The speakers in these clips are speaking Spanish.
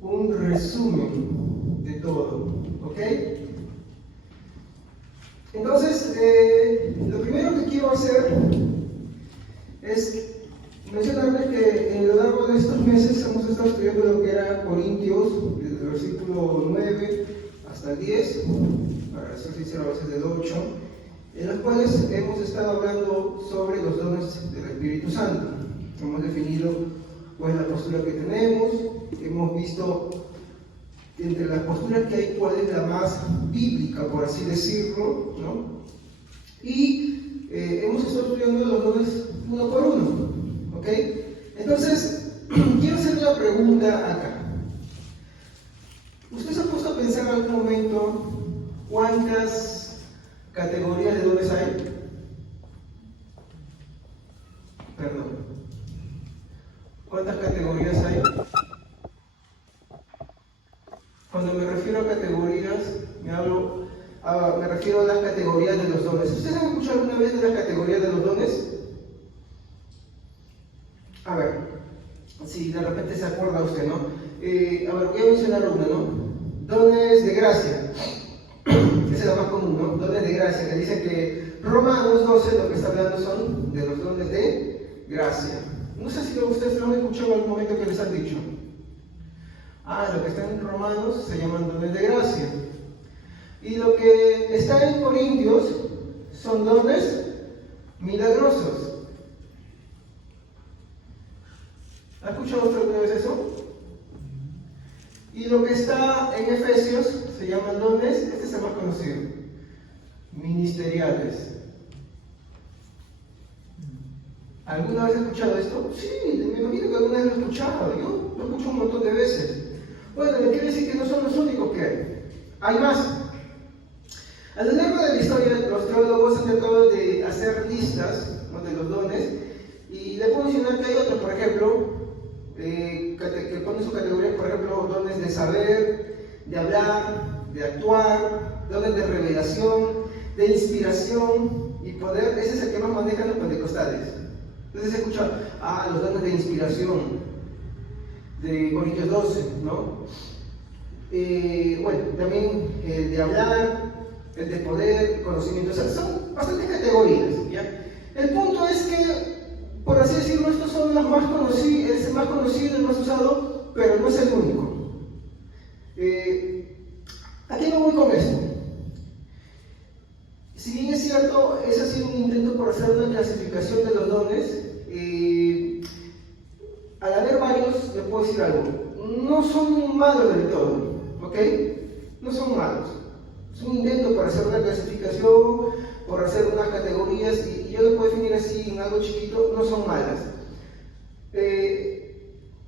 un resumen de todo, ¿ok? Entonces, lo primero que quiero hacer es mencionarles que a lo largo de estos meses hemos estado estudiando lo que era Corintios, desde el versículo 9 hasta el 10, para ser sincero, a veces del 8, en los cuales hemos estado hablando sobre los dones del Espíritu Santo. Hemos definido cuál es la postura que tenemos, hemos visto entre las posturas que hay cuál es la más bíblica, por así decirlo, ¿no? Y hemos estado estudiando los dones uno por uno, ¿ok? Entonces, quiero hacer una pregunta acá. ¿Usted se ha puesto a pensar en algún momento cuántas categorías de dones hay? Perdón. ¿Cuántas categorías hay? Cuando me refiero a categorías, me refiero a las categorías de los dones. ¿Ustedes han escuchado alguna vez de las categorías de los dones? A ver, si de repente se acuerda usted, ¿no? A ver, voy a mencionar una, ¿no? Dones de gracia. Esa es la más común, ¿no? Dones de gracia, que dicen que Romanos 12 lo que está hablando son de los dones de gracia. No sé si ustedes lo han escuchado en algún momento que les han dicho. Lo que está en Romanos se llaman dones de gracia. Y lo que está en Corintios son dones milagrosos. ¿Ha escuchado usted alguna vez eso? Y lo que está en Efesios se llaman dones, este es el más conocido, ministeriales. ¿Alguna vez ha escuchado esto? Sí, me imagino que alguna vez lo he escuchado. Yo lo escucho un montón de veces. Bueno, me quiere decir que no son los únicos que hay. Hay más. A lo largo de la historia, los teólogos han tratado de hacer listas, ¿no?, de los dones, y le puedo mencionar que hay otros, por ejemplo, que ponen su categoría, por ejemplo, dones de saber, de hablar, de actuar, dones de revelación, de inspiración y poder. Ese es el que más manejan los pentecostales. Entonces se escucha, los dones de inspiración, de Corintios 12, ¿no? Bueno, también el de hablar, el de poder, conocimiento. O sea, son bastantes categorías, ¿ya? El punto es que, por así decirlo, estos son los más conocidos, es el más conocido, el más usado, pero no es el único. ¿A qué me voy con esto? Si bien es cierto, ese ha sido un intento por hacer una clasificación de los dones, al haber varios, les puedo decir algo, no son malos del todo, ¿ok? No son malos. Es un intento por hacer una clasificación, por hacer unas categorías, y yo lo puedo definir así en algo chiquito, no son malas.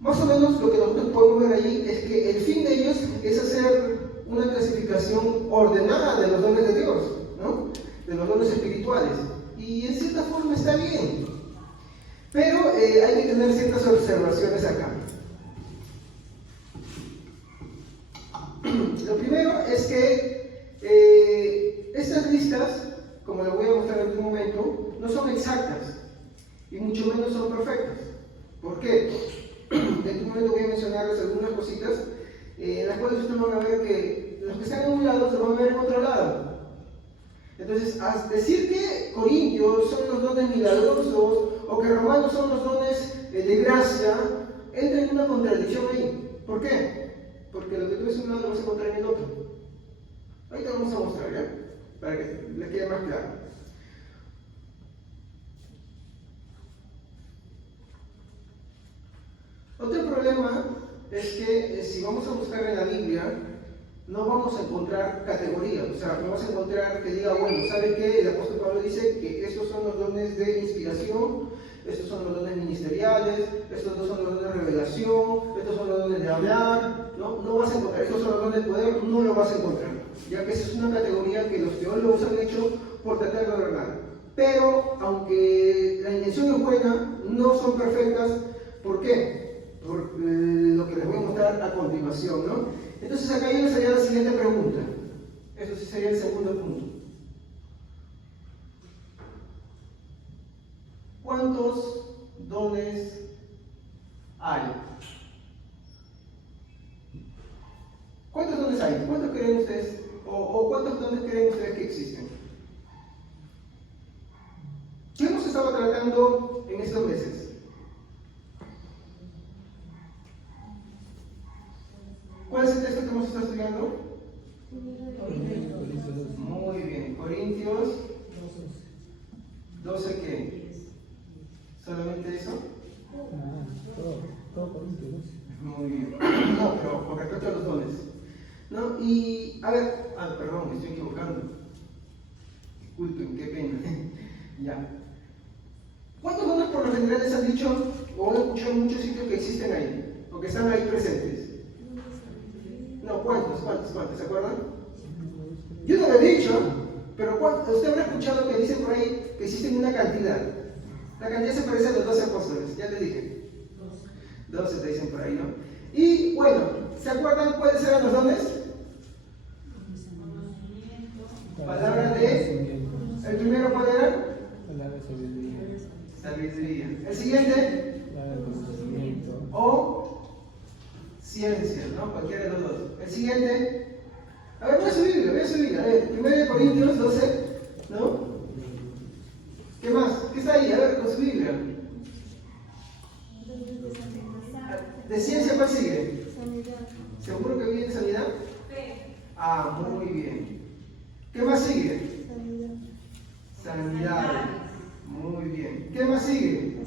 Más o menos lo que nosotros podemos ver allí es que el fin de ellos es hacer una clasificación ordenada de los dones de Dios, ¿no? De los dones espirituales. Y en cierta forma está bien. Pero hay que tener ciertas observaciones acá. Lo primero es que estas listas, como les voy a mostrar en algún momento, no son exactas y mucho menos son perfectas. ¿Por qué? En este momento voy a mencionarles algunas cositas en las cuales ustedes van a ver que los que están en un lado se van a ver en otro lado. Entonces, al decir que Corintios son los dones milagrosos o que Romanos son los dones de gracia, entra en una contradicción ahí. ¿Por qué? Porque lo que tú ves en un lado lo vas a encontrar en el otro. Ahorita vamos a mostrar, ¿ya? Para que les quede más claro. Otro problema es que si vamos a buscar en la Biblia, no vamos a encontrar categorías. O sea, no vas a encontrar que diga, bueno, ¿sabes qué? El apóstol Pablo dice que estos son los dones de inspiración, estos son los dones ministeriales, estos son los dones de revelación, estos son los dones de hablar. No vas a encontrar, estos son los dones de poder, no lo vas a encontrar, ya que esa es una categoría que los teólogos han hecho por tratar de ordenar. Pero, aunque la intención es buena, no son perfectas. ¿Por qué? Por lo que les voy a mostrar a continuación, ¿no? Entonces acá yo les haría la siguiente pregunta. Eso sí sería el segundo punto. ¿Cuántos dones hay? ¿Cuántos dones hay? ¿Cuántos creen ustedes? ¿O cuántos dones creen ustedes que existen? ¿Qué hemos estado tratando en estos meses? ¿Cuál es el texto que hemos estado estudiando? Muy bien, Corintios 12, ¿qué? ¿Solamente eso? Todo Corintios. Muy bien. No, pero con respecto a los dones. ¿No? Y, a ver, perdón, me estoy equivocando. Disculpen, qué pena. Ya. ¿Cuántos dones por lo general les han dicho o han escuchado en muchos sitios que existen ahí? O que están ahí presentes. No, ¿cuántos? ¿Se acuerdan? Yo no lo he dicho, pero usted habrá escuchado que dicen por ahí que existen una cantidad. La cantidad se parece a los 12 apóstoles, ya le dije. 12 te dicen por ahí, ¿no? Y bueno, ¿se acuerdan cuáles eran los dones? Palabra de... ¿El primero cuál era? Palabra de sabiduría. Sabiduría. ¿El siguiente? Palabra de conocimiento. O ciencia, ¿no? Cualquiera de los dos. El siguiente. A ver, voy a subir. A ver, 1 Corintios 12, ¿no? ¿Qué más? ¿Qué está ahí? A ver, con su Biblia. ¿De ciencia cuál sigue? Sanidad. ¿Seguro que viene sanidad? Ah, muy bien. ¿Qué más sigue? Sanidad. Muy bien. ¿Qué más sigue?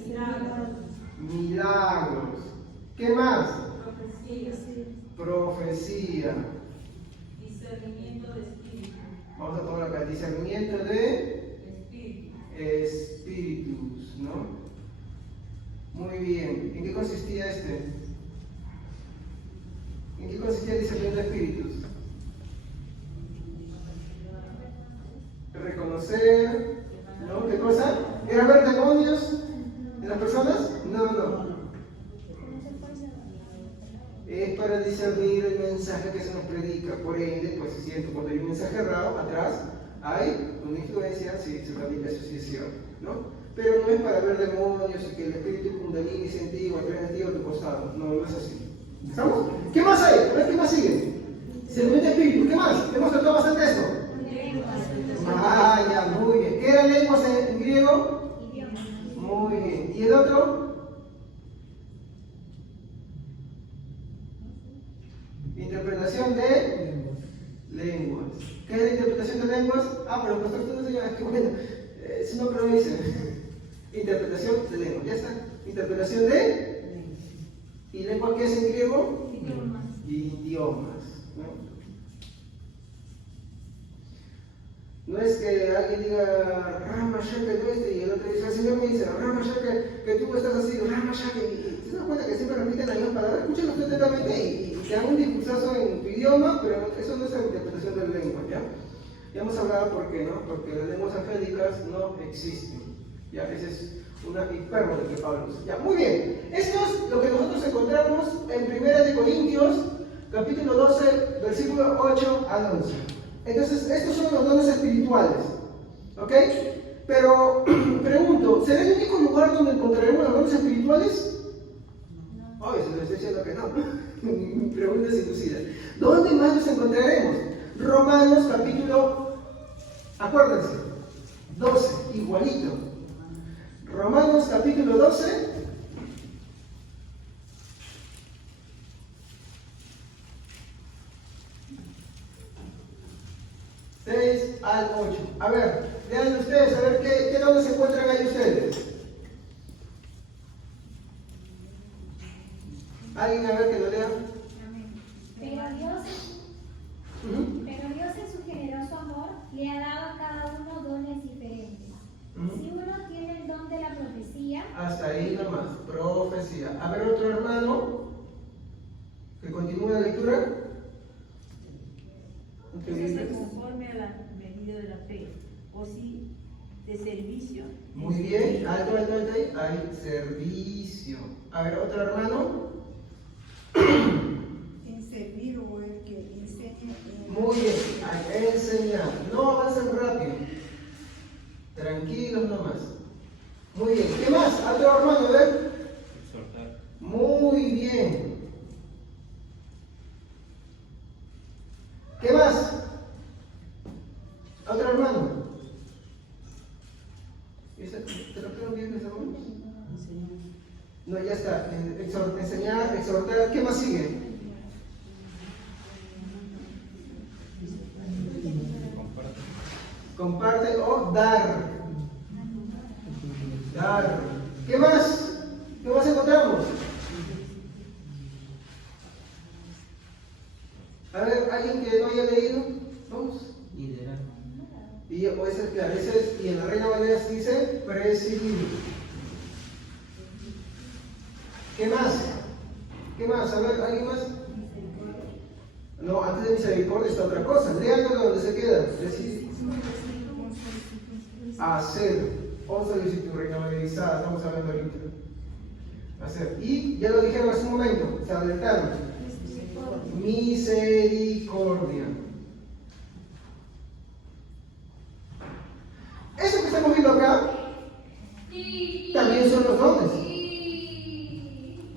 Milagros. ¿Qué más? Profecía. Discernimiento de espíritu. Vamos a tomar acá. Discernimiento de espíritus, ¿no? Muy bien. ¿En qué consistía este? ¿En qué consistía el discernimiento de espíritus? Reconocer, ¿no? ¿Qué cosa? ¿Era ver demonios en las personas? No. Es para discernir el mensaje que se nos predica. Por ende, pues si siento cuando hay un mensaje errado, atrás hay una influencia, sí, seguramente eso sí es cierto, ¿no? Pero no es para ver demonios y que el espíritu Kundalini se activa, a tu costado. No es así. ¿Estamos? ¿Qué más hay? A ver, ¿qué más sigue? Discernimiento de espíritu. ¿Qué más? Hemos tratado bastante esto. Ah, ya, muy bien. ¿Qué eran lenguas en griego? Muy bien. ¿Y el otro? Interpretación de lenguas. ¿Qué es la interpretación de lenguas? Pero el pastor usted no se llama, es que bueno, si no, pero dice interpretación de lenguas, ya está. Interpretación de ¿y lengua qué es en griego? Idiomas. No es que alguien diga Rama Shaka y el otro dice, el Señor me dice Rama Shaka, que tú estás así, Rama Shaka, y se dan cuenta que siempre repiten las mismas palabras, escúchenlo usted atentamente y te dan un discursazo en tu idioma, pero eso no es la interpretación de la lengua, ¿ya? Ya hemos hablado por qué, ¿no? Porque las lenguas angélicas no existen, ¿ya? Esa es una hipérbole que Pablo usa. Ya, muy bien. Esto es lo que nosotros encontramos en 1 Corintios, capítulo 12, versículo 8 al 11. Entonces, estos son los dones espirituales, ¿ok? Pero, pregunto, ¿será el único lugar donde encontraremos los dones espirituales? No. Se lo estoy diciendo que no. Mi pregunta es inducida. ¿Dónde más los encontraremos? Romanos capítulo, acuérdense, 12, igualito. Romanos capítulo 12. 6 al 8. A ver, lean ustedes, a ver qué dónde se encuentran ahí ustedes. ¿Alguien a ver que lo lea? Pero Dios en su generoso amor le ha dado a cada uno dones diferentes. Si uno tiene el don de la profecía, hasta ahí nomás, profecía. A ver, otro hermano que continúe la lectura. Entonces, conforme a la medida de la fe, o si de servicio. Muy bien, alto ahí. Hay servicio. A ver, otro hermano. En servir o el que enseña. Muy bien, a enseñar. No avancen rápido. Tranquilos nomás. Muy bien, ¿qué más? Otro hermano, a ver. Exhortar. Muy bien. ¿Qué más? ¿Otro hermano? ¿Te lo creo bien, mis hermanos? No, ya está. Enseñar, exhortar. ¿Qué más sigue? Comparte o dar. Dar. ¿Qué más? ¿Qué más encontramos? A ver, ¿alguien que no haya leído? Vamos. Liderar. Y puede ser claro, y en la Reina Valera se dice presidir. ¿Qué más? ¿Qué más? A ver, ¿alguien más? No, antes de misericordia está otra cosa. Léanlo donde se queda. Decir. Hacer. O solicitud, Reina Valerizada, estamos hablando ahorita. Hacer. Y ya lo dijeron hace un momento, se adelantaron. Misericordia. Eso que estamos viendo acá también son los dones.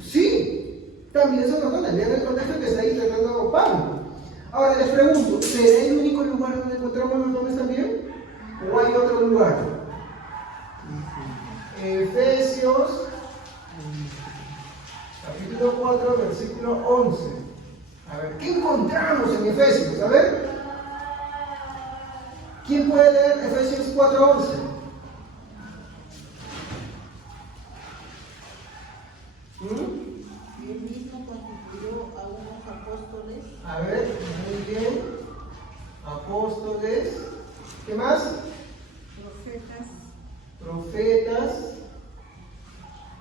Sí, también son los dones. Vean el contexto que está ahí tratando Pablo. Ahora les pregunto, ¿será el único lugar donde encontramos los dones también? ¿O hay otro lugar? Efesios capítulo 4, versículo 11. A ver, ¿qué encontramos en Efesios? A ver. ¿Quién puede leer Efesios 4:11? Y él mismo constituyó a unos apóstoles. A ver, muy bien. Apóstoles. ¿Qué más? Profetas.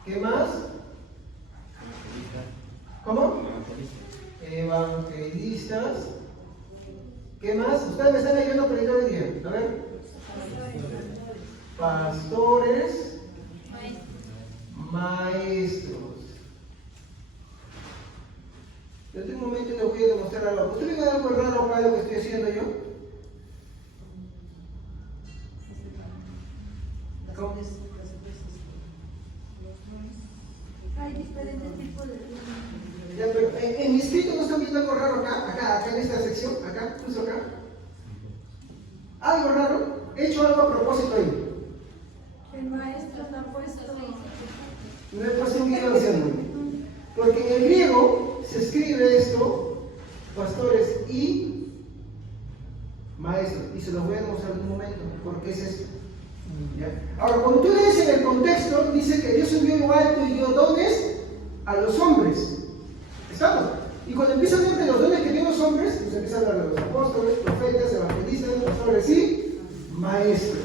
¿Qué más? ¿Cómo? Evangelistas. ¿Qué más? Ustedes me están leyendo por el hoy día. A ver. Pastores. Maestros. Yo tengo un momento y les voy a demostrar algo. ¿Ustedes ven algo raro acá de lo que estoy haciendo yo? ¿Cómo? Hay diferentes tipos de Ya, pero en mi escrito no están viendo algo raro acá en esta sección, acá, justo acá. Algo raro, he hecho algo a propósito ahí. El maestro está puesto. No he puesto un guión haciendo. Porque en el griego se escribe esto, pastores y maestros. Y se los voy a demostrar en un momento, porque es esto. ¿Ya? Ahora, cuando tú lees en el contexto, dice que Dios envió lo alto y dio dones a los hombres. ¿Estamos? Y cuando empieza a hablar de los dones que dio a los hombres, pues empieza a hablar de los apóstoles, profetas, evangelistas, pastores y maestros.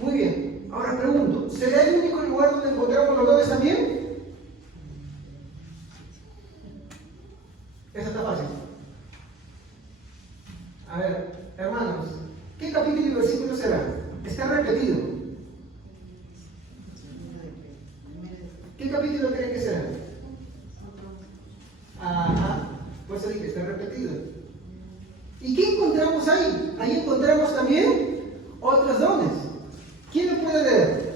Muy bien. Ahora pregunto, ¿será el único lugar donde encontramos los dones también? Eso está fácil. A ver, hermanos, ¿qué capítulo y versículo será? Está repetido. ¿Qué capítulo creen que será? Ajá, por eso dije, está repetido. ¿Y qué encontramos ahí? Ahí encontramos también otros dones. ¿Quién lo puede leer?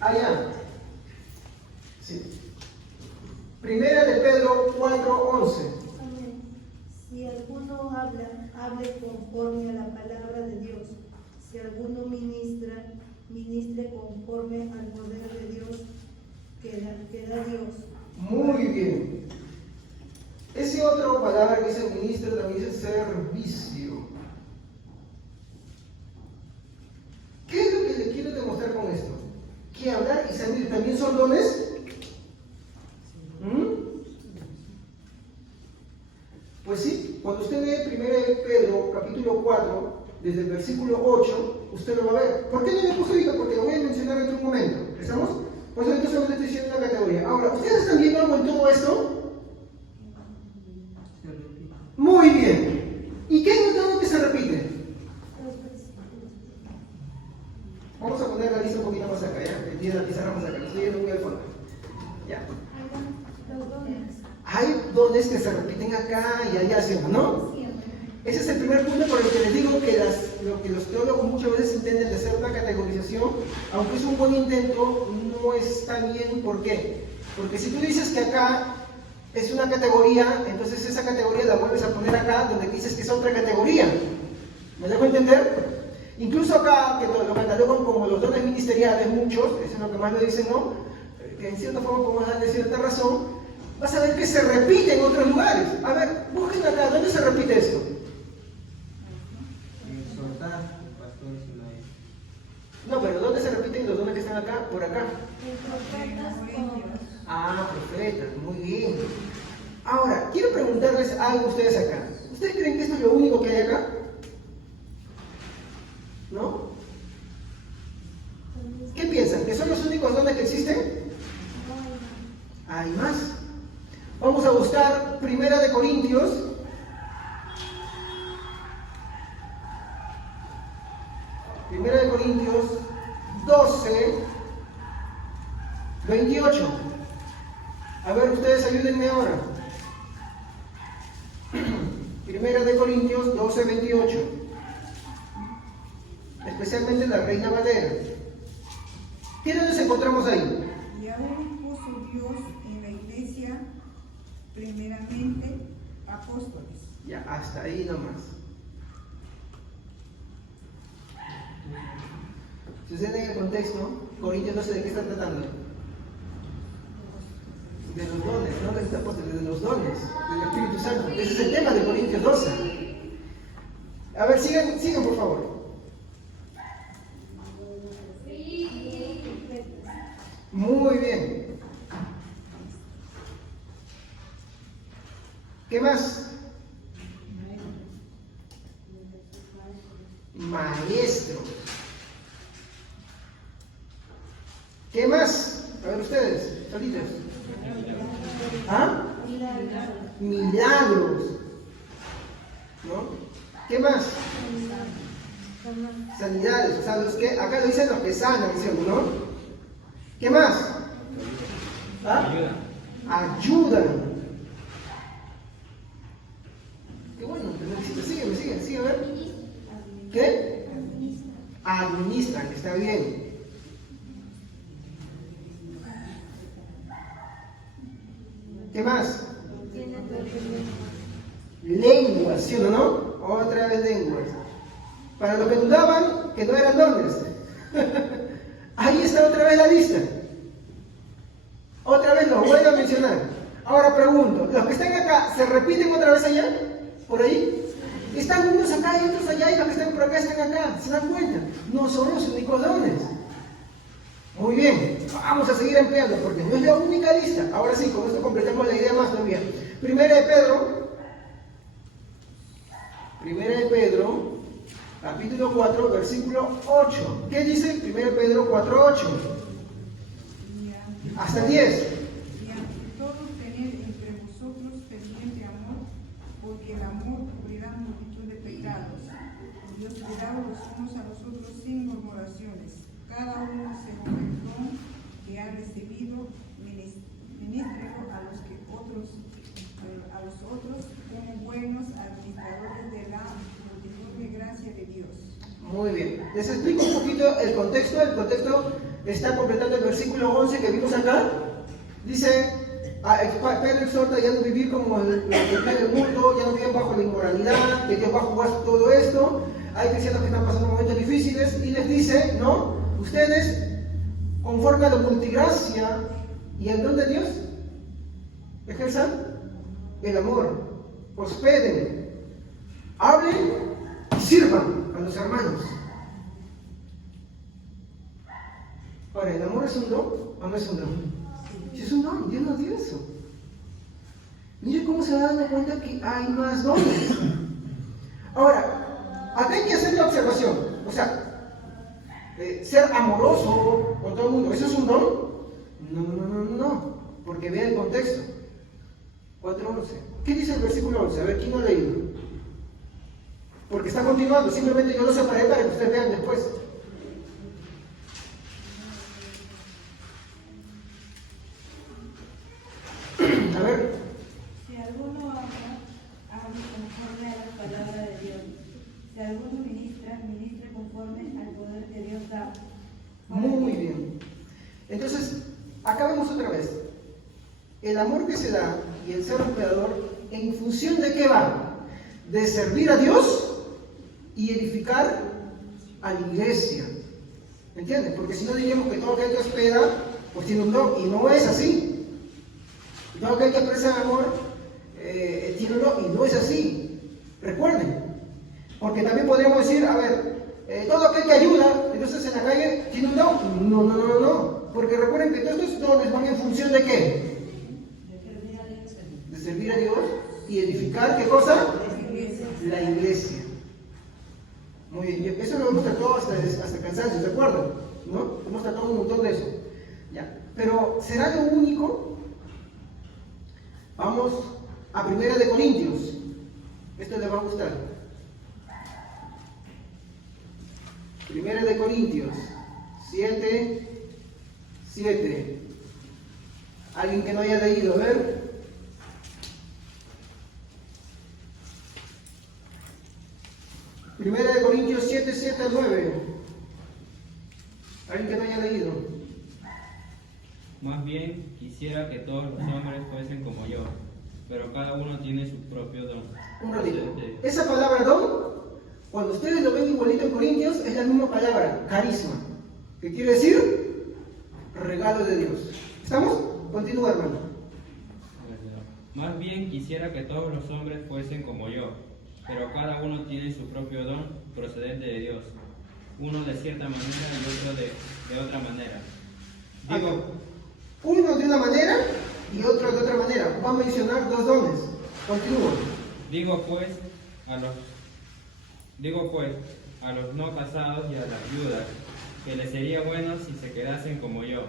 Allá. Sí. Primera de Pedro 4:11. Si alguno habla, hable conforme a la palabra de Dios. Si alguno ministra, ministre conforme al poder de Dios que da Dios. Muy bien. Ese otro palabra que dice ministro también dice servicio. ¿Qué es lo que le quiero demostrar con esto? Que hablar y servir también son dones. Pues sí, cuando usted lee 1 Pedro capítulo 4, desde el versículo 8, usted lo va a ver. ¿Por qué no le puse ahorita? Porque lo voy a mencionar en otro momento. ¿Estamos? Pues ahorita solamente estoy diciendo una categoría. Ahora, ¿ustedes están viendo algo en todo esto? Muy bien. ¿Y qué es lo que se repite? Vamos a poner la lista un poquito más acá, ¿ya? Tiene la pizarra más acá, estoy yendo muy al fondo. Ya. Los dones. Hay dones que se repiten acá y allá, ¿sí o no? Siempre. Ese es el primer punto por el que les digo que las lo que los teólogos muchas veces intenten de hacer una categorización, aunque es un buen intento, no está bien. ¿Por qué? Porque si tú dices que acá es una categoría, entonces esa categoría la vuelves a poner acá donde dices que es otra categoría. ¿Me dejo entender? Incluso acá, que lo catalogan como los dones ministeriales, muchos, eso es lo que más lo dicen, ¿no? Que en cierta forma podemos darle cierta razón, vas a ver que se repite en otros lugares. A ver, busquen acá, ¿dónde se repite esto? Exhortar, pastor, si no hay. No, pero ¿dónde se repiten los dones que están acá? Por acá. Profetas, todos. Ah, profetas, muy bien. Ahora, quiero preguntarles algo a ustedes acá. ¿Ustedes creen que esto es lo único que hay acá? ¿No? ¿Qué piensan? ¿Que son los únicos dones que existen? Hay más. Vamos a buscar 1 Corintios. 1 Corintios 12, 28. A ver, ustedes ayúdenme ahora. 1 Corintios 12, 28. Especialmente la Reina Valera. ¿Qué nos encontramos ahí? Y aún puso Dios en la iglesia primeramente apóstoles. Ya, hasta ahí nomás. Si ustedes ven el contexto, Corintios no sé de qué está tratando. De los dones, no de los apóstoles, de los dones, del Espíritu Santo. Ese es el tema de Corintios 12. A ver, sigan por favor. Muy bien. ¿Qué más? Maestro. ¿Qué más? A ver ustedes, solitos. ¿Ah? Milagros. ¿No? ¿Qué más? Sanidades. O sea, los que, acá lo dicen los que sanan, ¿no? ¿Qué más? ¿Ah? Ayuda. Qué bueno, sigue, a ver. ¿Qué? Administran, está bien. ¿Qué más? Lenguas, ¿sí o no? Otra vez lenguas. Para los que dudaban que no eran dones. Ahí está otra vez la lista. Otra vez los vuelvo a mencionar. Ahora pregunto, ¿los que están acá se repiten otra vez allá? ¿Por ahí? Están unos acá y otros allá, y los que están por acá están acá. ¿Se dan cuenta? No son los únicos dones. Muy bien, vamos a seguir empleando porque no es la única lista. Ahora sí, con esto completamos la idea más todavía. 1 de Pedro, capítulo 4, versículo 8. ¿Qué dice 1 Pedro 4, 8? Hasta 10. Y ante todo tener entre vosotros ferviente amor, porque el amor cubrirá multitud de pecados. Y hospedad los unos a los otros sin murmuraciones. Cada uno según el don que ha recibido, ministrelo a los otros como buenos administradores de la multitud de gracia de Dios. Muy bien. Les explico un poquito el contexto. El contexto está completando el versículo 11 que vimos acá. Dice, Pedro exhorta ya no vivir como el mundo, ya no viven bajo la inmoralidad, que Dios va a jugar todo esto. Hay cristianos que están pasando momentos difíciles y les dice, ¿no? Ustedes, conforme a la multigracia y el don de Dios, ejerzan el amor, hospeden, hablen y sirvan a los hermanos. Ahora, ¿el amor es un don o no es un don? Si es un don, Dios nos dio eso. Mire cómo se dan cuenta que hay más dones. Ahora, acá hay que hacer la observación. O sea, ser amoroso con todo el mundo, ¿eso es un don? No, porque vea el contexto. 4:11. ¿Qué dice el versículo 11? A ver, ¿quién no ha leído? Porque está continuando, simplemente yo lo separé para que ustedes vean después. A ver. Si alguno habla conforme a la palabra de Dios. Si alguno ministra Muy bien. Entonces, acá vemos otra vez. El amor que se da y el ser hospedador, ¿en función de qué va? De servir a Dios y edificar a la iglesia. ¿Me entienden? Porque si no diríamos que todo aquel que hospeda, pues tiene un don, y no es así. Todo aquel que expresa amor, tiene un don, y no es así. Recuerden. Porque también podríamos decir, a ver, todo aquel que ayuda, entonces en la calle, tiene un don. No. Porque recuerden que todos estos dones van en función de qué? De servir a Dios y edificar, ¿qué cosa? La iglesia. Muy bien, eso lo hemos tratado hasta cansancio, ¿de acuerdo? ¿No? Hemos tratado un montón de eso. ¿Ya? Pero ¿será lo único? Vamos a 1 Corintios. Esto les va a gustar. 1 Corintios 7:7. Alguien que no haya leído, a ver. 1 Corintios 7:7-9. Alguien que no haya leído. Más bien quisiera que todos los hombres fuesen como yo, pero cada uno tiene su propio don. Un ratito. Esa palabra don, cuando ustedes lo ven igualito en Corintios, es la misma palabra, carisma. ¿Qué quiere decir? Regalo de Dios. ¿Estamos? Continúa, hermano. Más bien quisiera que todos los hombres fuesen como yo, pero cada uno tiene su propio don procedente de Dios. Uno de cierta manera y otro de otra manera. Digo, uno de una manera y otro de otra manera. Va a mencionar dos dones. Continúa. Digo pues a los no casados y a las viudas que les sería bueno si se quedasen como yo.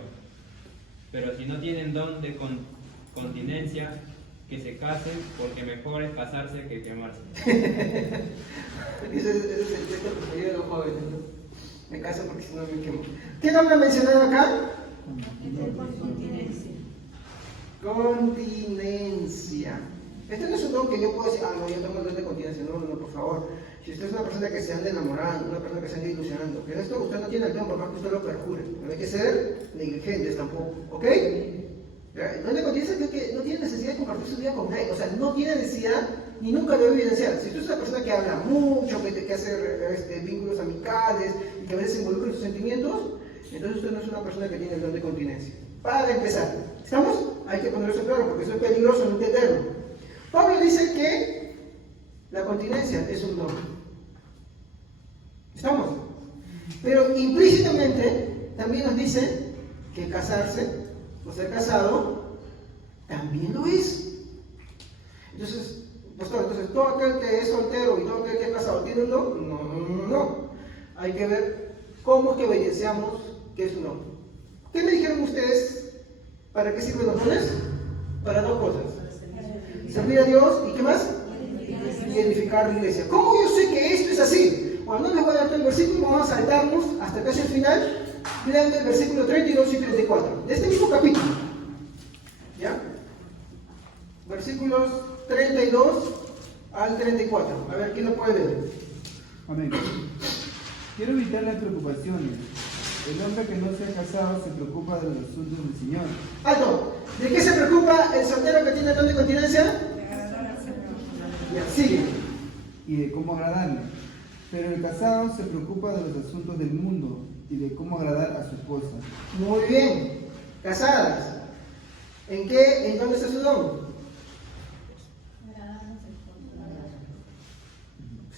Pero si no tienen don de continencia, que se casen, porque mejor es casarse que quemarse. Ese es el texto preferido de los jóvenes, ¿no? Me caso porque si no me quemo. ¿Qué nombre ha mencionado acá? Continencia. Este no es un don que yo puedo decir, no, yo tengo el don de continencia. No, por favor. Si usted es una persona que se anda enamorando, una persona que se anda ilusionando, que en esto usted no tiene el don, por más que usted lo perjure. No hay que ser negligentes tampoco, ¿ok? El don de continencia es que no tiene necesidad de compartir su vida con nadie, o sea, no tiene necesidad ni nunca lo debe evidenciar. Si usted es una persona que habla mucho, que hace vínculos amicales y que a veces se involucra en sus sentimientos, entonces usted no es una persona que tiene el don de continencia. Para empezar, ¿estamos? Hay que poner eso claro porque eso es peligroso no entenderlo. Pablo dice que la continencia es un don. ¿Estamos? Pero implícitamente también nos dice que casarse o ser casado también lo es. Entonces, todo aquel que es soltero y todo aquel que es casado tiene un don. No. Hay que ver cómo es que evidenciamos que es un don. ¿Qué me dijeron ustedes? ¿Para qué sirven los dones? Para dos cosas. Servir a Dios y ¿qué más? Y edificar la iglesia. ¿Cómo yo sé que esto es así? Bueno, no les voy a dar todo el versículo, vamos a saltarnos hasta casi el final. Lean el versículo 32 y 34 de este mismo capítulo. ¿Ya? Versículos 32 al 34. A ver, ¿quién lo puede leer? Amén. Quiero evitar las preocupaciones. El hombre que no se ha casado se preocupa de los asuntos del Señor. Alto. ¿De qué se preocupa el soltero que tiene el don de continencia? Ya, sigue. Y de cómo agradarle. Pero el casado se preocupa de los asuntos del mundo y de cómo agradar a su esposa. Muy bien. Casadas. ¿En dónde está su don?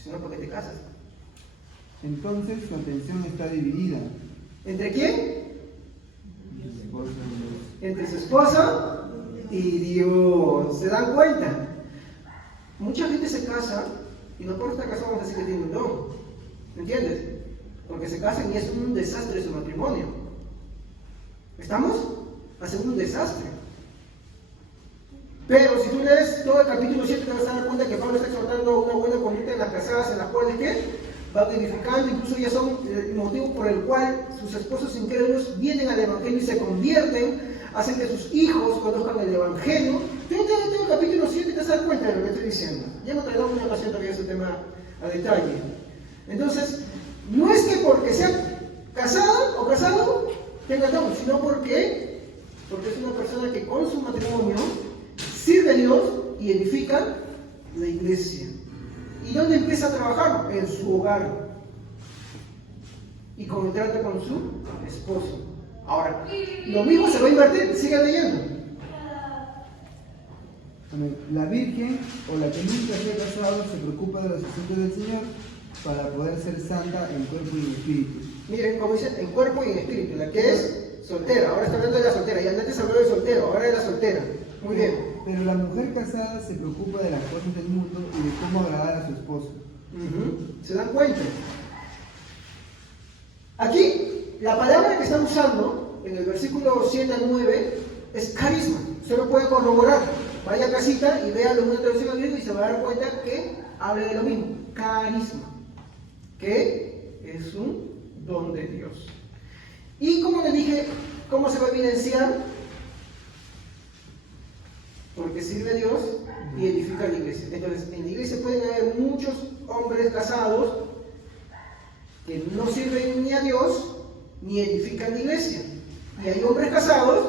Si no, ¿por qué te casas? Entonces su atención está dividida. ¿Entre quién? Su esposa y Dios. Entre su esposa y Dios. ¿Se dan cuenta? Mucha gente se casa y no por estar casado vamos a decir que tiene un don. ¿Me entiendes? Porque se casan y es un desastre su matrimonio. ¿Estamos? Hacen un desastre. Pero si tú lees todo el capítulo 7 te vas a dar cuenta que Pablo está exhortando a una buena conducta en las casadas en las cuales ¿qué? Van edificando, incluso ya son el motivo por el cual sus esposos incrédulos vienen al Evangelio y se convierten, hacen que sus hijos conozcan el Evangelio. Tú tengo el capítulo 7 te vas a dar cuenta de lo que estoy diciendo. Ya no traeremos una ocasión todavía ese tema a detalle. Entonces, no es que porque sea casado o casado casado tenga don, sino porque es una persona que con su matrimonio sirve a Dios y edifica la iglesia. ¿Y dónde empieza a trabajar? En su hogar. Y con el trato con su esposo. Ahora, lo mismo se va a invertir, sigan leyendo. Amén. La virgen o la que nunca se ha casado se preocupa de los asuntos del Señor para poder ser santa en cuerpo y en espíritu. Miren, como dice, en cuerpo y en espíritu. La que es soltera, ahora está hablando de la soltera. Y antes habló del soltero, ahora de la soltera. Muy bien. Pero la mujer casada se preocupa de las cosas del mundo y de cómo agradar a su esposo. ¿Se dan cuenta? Aquí, la palabra que están usando en el versículo 7 al 9 es carisma. Usted lo puede corroborar. Vaya a casita y vea una traducción griego y se va a dar cuenta que habla de lo mismo. Carisma. Que es un don de Dios. Y como les dije, ¿cómo se va a evidenciar? Porque sirve a Dios y edifica la iglesia. Entonces, en la iglesia pueden haber muchos hombres casados que no sirven ni a Dios ni edifican la iglesia. Y hay hombres casados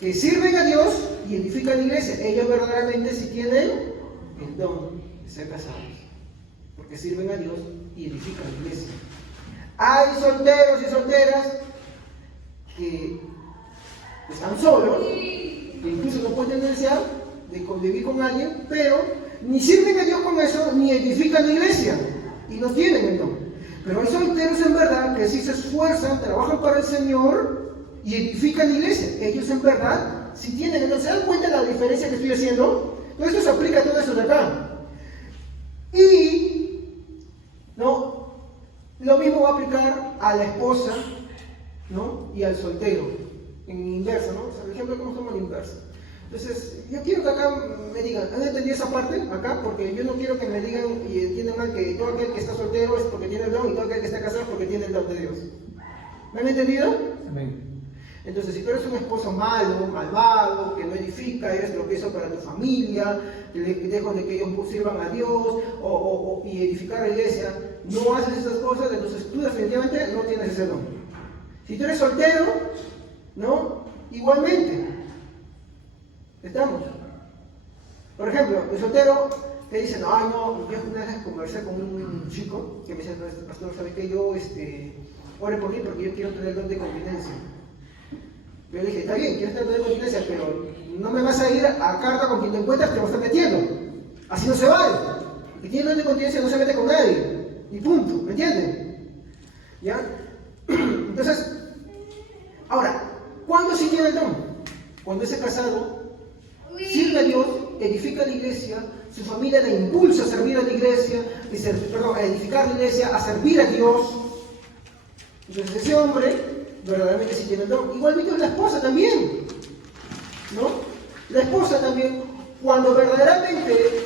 que sirven a Dios y edifican la iglesia. Ellos verdaderamente sí tienen el don de ser casados, porque sirven a Dios y edifican la iglesia. Hay solteros y solteras que están solos, que incluso no pueden desear de convivir con alguien, pero ni sirven a Dios con eso, ni edifican la iglesia, y no tienen el don. Pero hay solteros en verdad que sí se esfuerzan, trabajan para el Señor y edifican la iglesia. Ellos en verdad sí tienen el don. ¿Se dan cuenta de la diferencia que estoy haciendo? Todo esto se aplica a todo eso de acá. Y ¿no? Lo mismo va a aplicar a la esposa, ¿no? Y al soltero, en inversa, ¿no? O sea, el ejemplo cómo estamos en inversa. Entonces, yo quiero que acá me digan, ¿han entendido esa parte acá? Porque yo no quiero que me digan y entiendan mal que todo aquel que está soltero es porque tiene el don y todo aquel que está casado es porque tiene el don de Dios. ¿Me han entendido? Amén. Entonces, si tú eres un esposo malo, malvado, que no edifica, eres tropiezo para tu familia, que lejos de que ellos sirvan a Dios y edificar la iglesia, no haces esas cosas, entonces tú definitivamente no tienes ese don. Si tú eres soltero, ¿no? Igualmente. ¿Estamos? Por ejemplo, el soltero te dice, ay no, yo una vez conversé con un chico que me dice, pastor, ¿sabe qué? Yo ore por mí porque yo quiero tener el don de continencia. Yo le dije, está bien, quieres tener el don de continencia, pero no me vas a ir a carta con quien te encuentras, te vas a estar metiendo. Así no se vale. El que tiene el don de continencia no se mete con nadie. Y punto, ¿me entienden? ¿Ya? Entonces, ahora, ¿cuándo sí tiene el don? Cuando ese casado sirve a Dios, edifica la iglesia, su familia le impulsa a servir a la iglesia, a edificar la iglesia, a servir a Dios. Entonces ese hombre verdaderamente sí tiene el don. Igualmente la esposa también, ¿no? La esposa también, cuando verdaderamente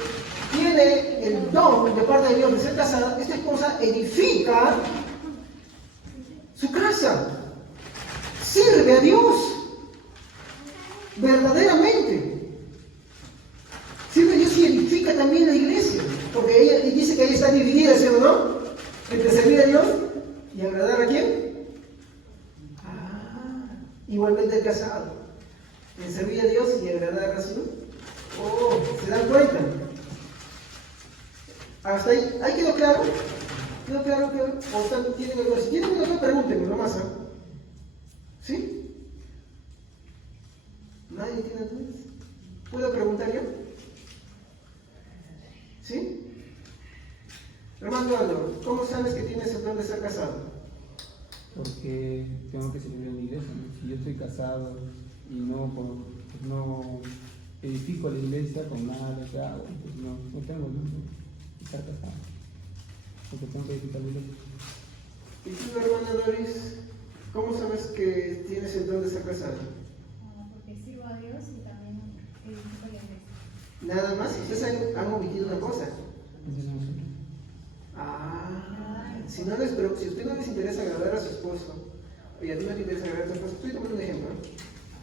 tiene el don de parte de Dios de ser casada, esta esposa edifica su casa, sirve a Dios, verdaderamente. Sirve a Dios y edifica también la iglesia, porque ella dice que ella está dividida, ¿sí o no? Entre servir a Dios y agradar a quién. Igualmente el casado, en servir a Dios y agradar a su. ¿Se dan cuenta? Hasta ahí quedó claro. ¿Quedó claro? ¿O tienen algo? Si tienen algo, pregúntenme nomás, ¿eh? ¿Sí? ¿Nadie tiene dudas? ¿Puedo preguntar yo? ¿Sí? Hermano Álvaro, ¿cómo sabes que tienes el don de ser casado? Porque tengo que servir en la iglesia, ¿no? Si yo estoy casado y no edifico la iglesia con nada que hago, pues no tengo el don de estar casado, porque tengo que edificar la iglesia. ¿Y tú, hermana Doris, cómo sabes que tienes el don de ser casado? Porque sirvo a Dios y también edifico la iglesia. Nada más, ustedes han omitido una cosa. Si a usted no les interesa agradar a su esposo, y a ti no te interesa agradar a tu esposo, estoy tomando un ejemplo,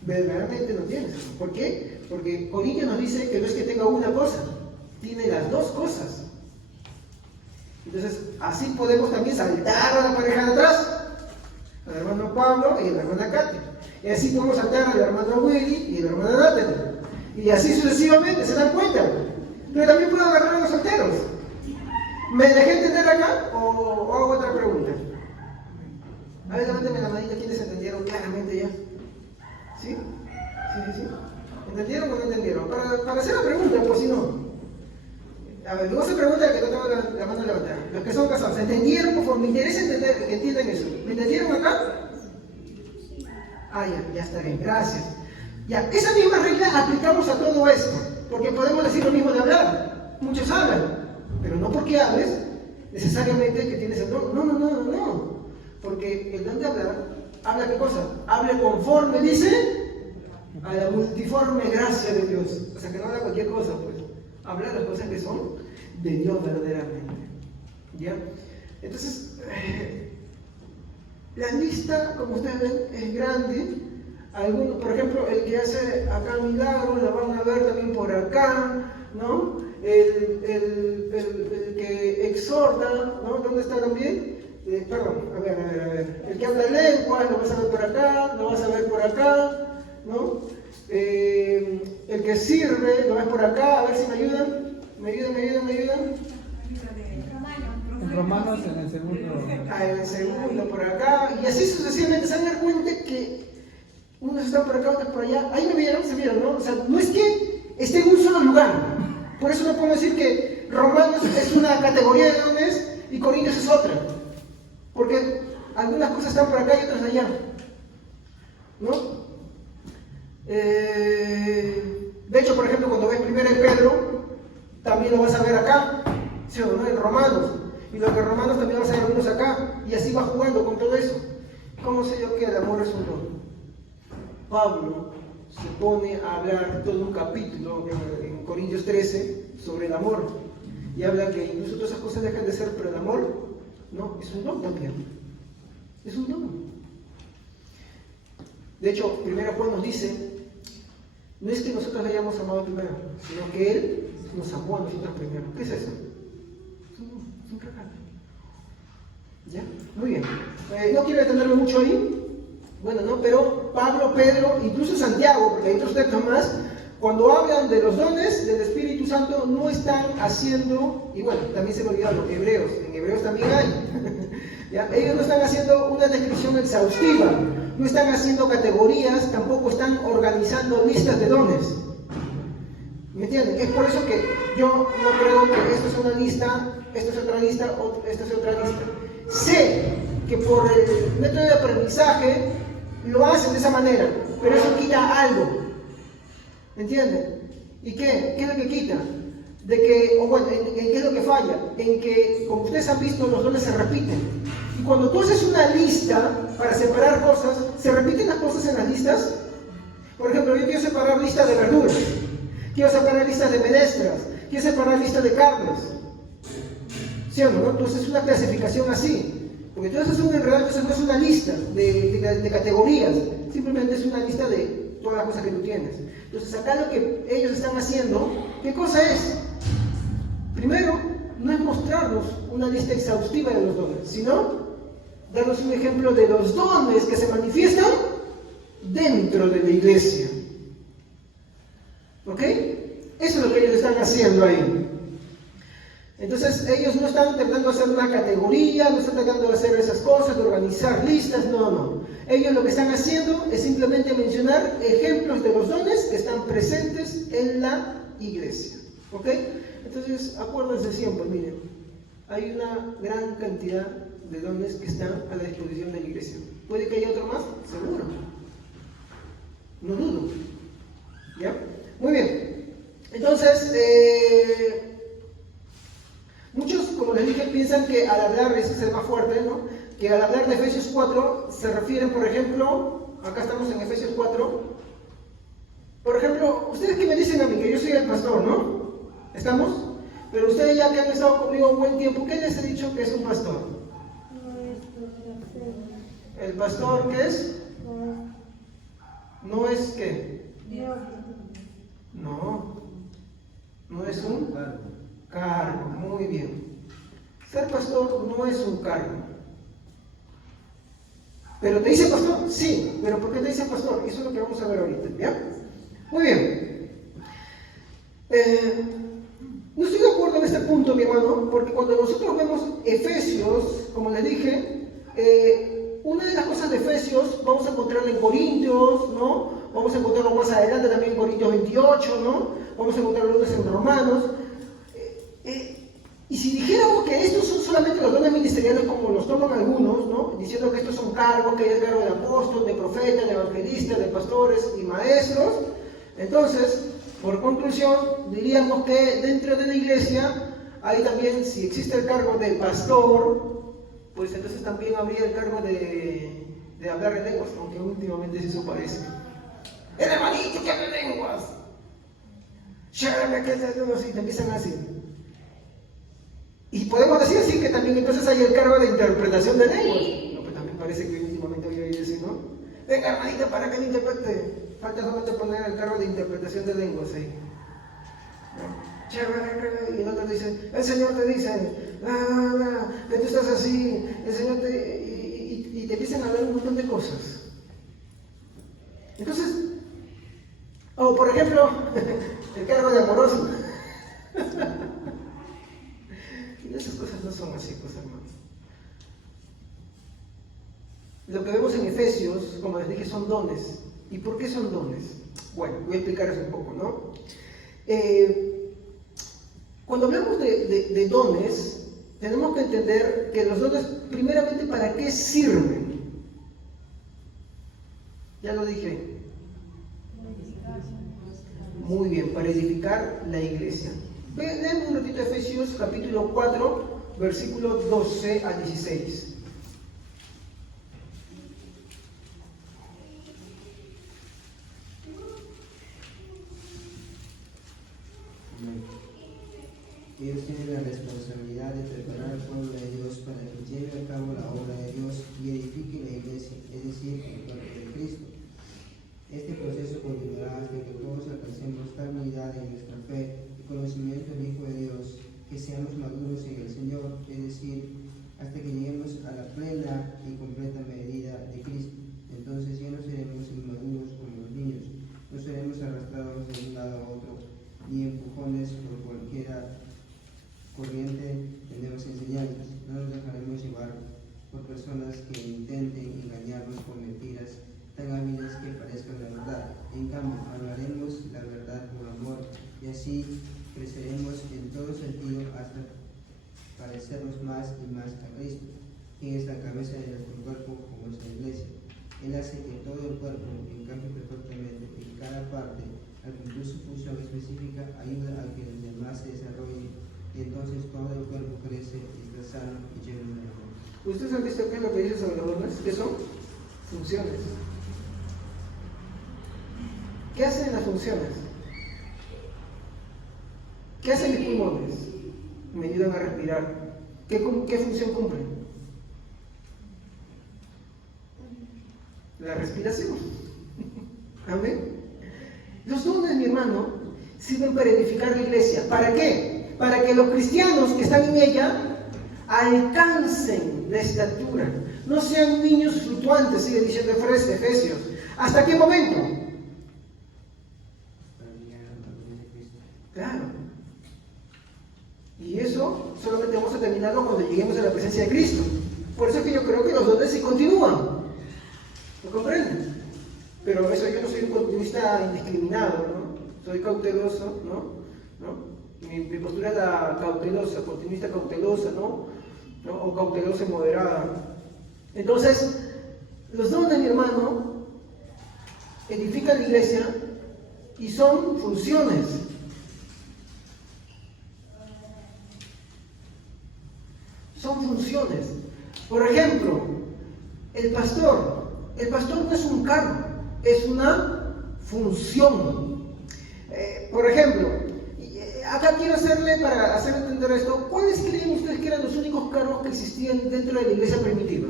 verdaderamente no tienes eso. ¿Por qué? Porque Corintios nos dice que no es que tenga una cosa, tiene las dos cosas. Entonces, así podemos también saltar a la pareja de atrás. Al hermano Pablo y la hermana Katy. Y así podemos saltar al hermano Willy y la hermana Natalie. Y así sucesivamente, ¿se dan cuenta? Pero también puedo agarrar a los solteros. ¿Me dejé entender acá o hago otra pregunta? A ver, levántame la manita, ¿quiénes entendieron claramente ya? ¿Sí? ¿Sí? ¿Entendieron o no entendieron? Para hacer la pregunta, por si no. A ver, luego se pregunta que no tengo la mano levantada. Los que son casados, ¿entendieron? Por favor, me interesa entender, que entiendan eso. ¿Me entendieron acá? Ah, ya está bien, gracias. Ya, esa misma regla aplicamos a todo esto, porque podemos decir lo mismo de hablar. Muchos hablan, pero no porque hables necesariamente que tienes el don. No. Porque el don de hablar, ¿habla qué cosa? Habla conforme, dice, a la multiforme gracia de Dios. O sea, que no habla cualquier cosa, pues. Habla las cosas que son de Dios verdaderamente. ¿Ya? Entonces, la lista, como ustedes ven, es grande. Algunos, por ejemplo, el que hace acá milagros, la van a ver también por acá, ¿no? El que exhorta, ¿no? ¿Dónde está también? Perdón, a ver. El que habla lenguas, lo vas a ver por acá, lo vas a ver por acá, ¿no? El que sirve, lo ves por acá, a ver si me ayudan. ¿Me ayudan? En Romanos en el segundo. En el segundo, por acá, y así sucesivamente. Se van a dar cuenta que unos están por acá, otros por allá. Ahí se vieron, ¿no? O sea, no es que esté en un solo lugar. Por eso no puedo decir que Romanos es una categoría de dones y Corintios es otra. Porque algunas cosas están por acá y otras allá. ¿No? De hecho, por ejemplo, cuando ves primero en Pedro, también lo vas a ver acá, ¿sí o no? En Romanos. Y los de Romanos también vas a ver algunos acá. Y así va jugando con todo eso. ¿Cómo sé yo que el amor es un don? Pablo se pone a hablar todo un capítulo en Corintios 13 sobre el amor. Y habla que incluso todas esas cosas dejan de ser, pero el amor, no, es un don también. Es un don. De hecho, 1 Juan nos dice, no es que nosotros le hayamos amado primero, sino que Él nos amó a nosotros primero. ¿Qué es eso? Es un regalo. ¿Ya? Muy bien. No quiero detenerme mucho ahí. Bueno, no, pero Pablo, Pedro, incluso Santiago, porque hay otros textos más, cuando hablan de los dones del Espíritu Santo, no están haciendo, y bueno, también se me olvidaron, Hebreos, en Hebreos también hay. ¿Ya? Ellos no están haciendo una descripción exhaustiva, no están haciendo categorías, tampoco están organizando listas de dones. ¿Me entienden? Es por eso que yo no creo que esto es una lista, esto es otra lista, o esto es otra lista. Sé que por el método de aprendizaje lo hacen de esa manera, pero eso quita algo. ¿Me entienden? ¿Y qué? ¿Qué es lo que quita? De que, o bueno, ¿en qué es lo que falla? En que, como ustedes han visto, los dones se repiten. Y cuando tú haces una lista para separar cosas, ¿se repiten las cosas en las listas? Por ejemplo, yo quiero separar listas de verduras, quiero separar listas de menestras, quiero separar listas de carnes. ¿Sí o no? Entonces es una clasificación así. Porque todo eso es un enredado, entonces no es una lista de categorías, simplemente es una lista de todas las cosas que tú tienes. Entonces acá lo que ellos están haciendo, ¿qué cosa es? Primero, no es mostrarnos una lista exhaustiva de los dones, sino darnos un ejemplo de los dones que se manifiestan dentro de la iglesia. ¿Ok? Eso es lo que ellos están haciendo ahí. Entonces ellos no están tratando de hacer una categoría, no están tratando de hacer esas cosas, de organizar listas, no. Ellos lo que están haciendo es simplemente mencionar ejemplos de los dones que están presentes en la iglesia. ¿Ok? Entonces acuérdense siempre, miren, hay una gran cantidad de dones que están a la disposición de la iglesia. ¿Puede que haya otro más? Seguro. No dudo. ¿Ya? Muy bien. Entonces, muchos, como les dije, piensan que al hablar, ese es el más fuerte, ¿no? Que al hablar de Efesios 4, se refieren, por ejemplo, acá estamos en Efesios 4, por ejemplo, ustedes que me dicen a mí, que yo soy el pastor, ¿no? ¿Estamos? Pero ustedes ya que han estado conmigo un buen tiempo, ¿qué les he dicho que es un pastor? ¿El pastor qué es? ¿No es qué? No es un cargo, muy bien. Ser pastor no es un cargo. ¿Pero te dice pastor? Sí. ¿Pero por qué te dice pastor? Eso es lo que vamos a ver ahorita, ¿ya? Muy bien. No estoy de acuerdo en este punto, mi hermano, porque cuando nosotros vemos Efesios, como les dije, una de las cosas de Efesios vamos a encontrarla en Corintios, ¿no? Vamos a encontrarlo más adelante también en Corintios 28, ¿no? Vamos a encontrarlo en Romanos. Y si dijéramos que estos son solamente los dones ministeriales como los toman algunos, ¿no? Diciendo que estos son cargos, que hay el cargo de apóstol, de profeta, de evangelista, de pastores y maestros, entonces, por conclusión, diríamos que dentro de la iglesia hay también, si existe el cargo del pastor, pues entonces también habría el cargo de hablar en lenguas, aunque últimamente eso parece. El hermanito que habla en lenguas. Y te empiezan así. Y podemos decir así que también entonces hay el cargo de interpretación de lenguas. No, pues también parece que últimamente voy a oír eso, ¿no? Venga, hermanito, para que me interprete. Falta solamente poner el cargo de interpretación de lenguas ahí. ¿No? Y el otro dice, el Señor te dice, que tú estás así, el Señor y te empiezan a hablar un montón de cosas. Entonces, o por ejemplo, el cargo de amoroso. Y esas cosas no son así, pues hermanos. Lo que vemos en Efesios, como les dije, son dones. ¿Y por qué son dones? Bueno, voy a explicarles un poco, ¿no? Cuando hablamos de dones, tenemos que entender que los dones, primeramente, ¿para qué sirven? Ya lo dije. Muy bien, para edificar la iglesia. Vean un ratito Efesios capítulo 4, versículos 12 al 16. Ellos tienen la responsabilidad de preparar al pueblo de Dios para que lleve a cabo la obra de Dios y edifique la iglesia, es decir, el cuerpo de Cristo. Este proceso continuará hasta que todos alcancemos tal unidad en nuestra fe y conocimiento del Hijo de Dios, que seamos maduros en el Señor, es decir, hasta que lleguemos a la plena y completa medida de Cristo. Entonces ya no seremos inmaduros como los niños, no seremos arrastrados de un lado a otro, ni empujones por cualquiera corriente tendremos enseñanzas. No nos dejaremos llevar por personas que intenten engañarnos con mentiras tan hábiles que parezcan la verdad. En cambio, hablaremos la verdad por amor y así creceremos en todo sentido hasta parecernos más y más a Cristo, quien es la cabeza de nuestro cuerpo como es la iglesia. Él hace que todo el cuerpo encaje perfectamente en cada parte. Al cumplir su función específica, ayuda a que los demás se desarrollen y entonces todo el cuerpo crece y está sano y lleno de amor. ¿Ustedes han visto qué es lo que dice sobre los dones? ¿Qué son? Funciones. ¿Qué hacen las funciones? ¿Qué hacen mis pulmones? Me ayudan a respirar. ¿Qué función cumplen? La respiración. Amén. Los dones, mi hermano, sirven para edificar la iglesia. ¿Para qué? Para que los cristianos que están en ella alcancen la estatura. No sean niños fluctuantes, sigue diciendo Efesios. ¿Hasta qué momento? Claro. Y eso solamente vamos a terminarlo cuando lleguemos a la presencia de Cristo. Por eso es que yo creo que los dones sí continúan. ¿Lo comprenden? Pero eso yo no soy un continuista indiscriminado, ¿no? Soy cauteloso, ¿no? Mi postura es la cautelosa, continuista cautelosa, ¿no? O cautelosa y moderada. Entonces, los dones, mi hermano, edifican la iglesia y son funciones. Son funciones. Por ejemplo, el pastor no es un cargo, es una función. Por ejemplo, acá quiero para hacer entender esto, ¿cuáles creen ustedes que eran los únicos cargos que existían dentro de la iglesia primitiva?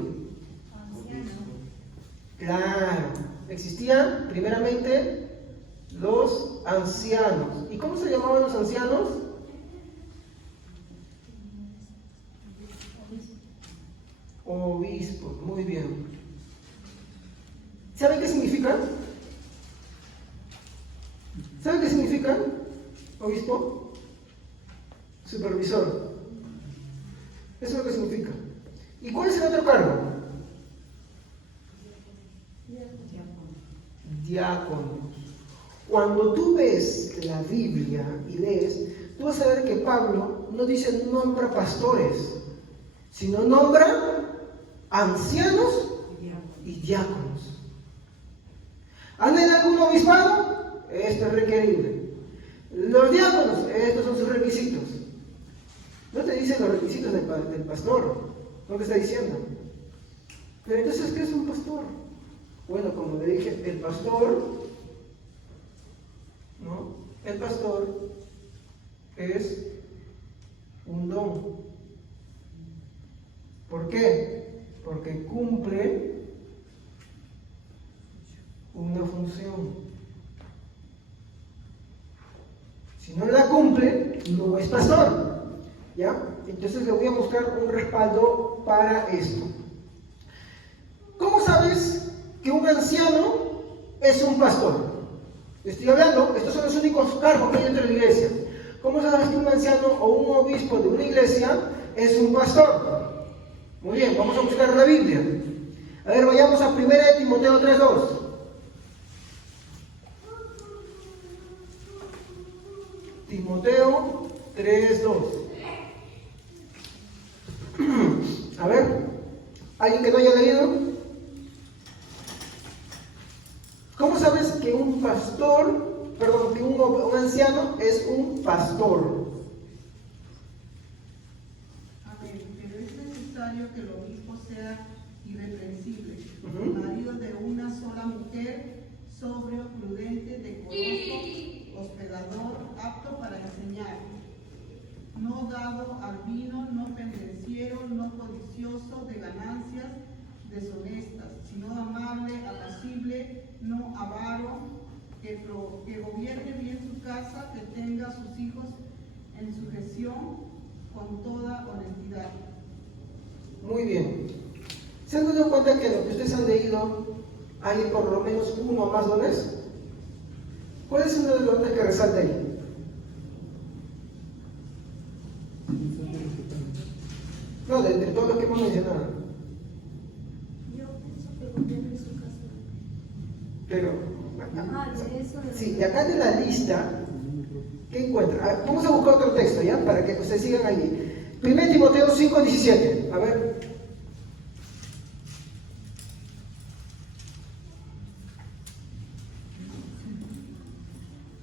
Claro, existían primeramente los ancianos. ¿Y cómo se llamaban los ancianos? Obispos, muy bien. significa? ¿Sabe qué significa, obispo? Supervisor. Eso es lo que significa. ¿Y cuál es el otro cargo? Diácono. Cuando tú ves la Biblia y lees, tú vas a ver que Pablo no dice nombra pastores, sino nombra ancianos y diáconos. ¿Anden algún obispado? Esto es requerible. Los diáconos, estos son sus requisitos. No te dicen los requisitos del pastor, no te está diciendo. Pero entonces, ¿qué es un pastor? Bueno, como le dije, el pastor, ¿no? El pastor es un don. ¿Por qué? Porque cumple una función. Si no la cumple, no es pastor. ¿Ya? Entonces le voy a mostrar un respaldo para esto. ¿Cómo sabes que un anciano es un pastor? Estoy hablando, estos son los únicos cargos que hay dentro de la iglesia. ¿Cómo sabes que un anciano o un obispo de una iglesia es un pastor? Muy bien, vamos a buscar la Biblia. A ver, vayamos a 1 Timoteo 3:2. Timoteo 3:2. A ver, ¿alguien que no haya leído? ¿Cómo sabes que un pastor, perdón, que un anciano es un pastor? A ver, pero es necesario que el obispo sea irreprensible, marido de una sola mujer, sobrio, prudente, decoroso, hospedador, apto para enseñar, no dado al vino, no pendenciero, no codicioso de ganancias deshonestas, sino amable, apacible, no avaro, que gobierne bien su casa, que tenga a sus hijos en sujeción con toda honestidad. Muy bien. ¿Se han dado cuenta que en lo que ustedes han leído hay por lo menos uno o más dones? ¿Cuál es uno de los dones que resalta ahí? No, de todos los que hemos mencionado. Yo pienso que gobierne su casa. Pero, De eso de sí, de acá de la lista, ¿qué encuentra? Vamos a buscar otro texto, ¿ya? Para que ustedes sigan allí. 1 Timoteo 5:17. A ver.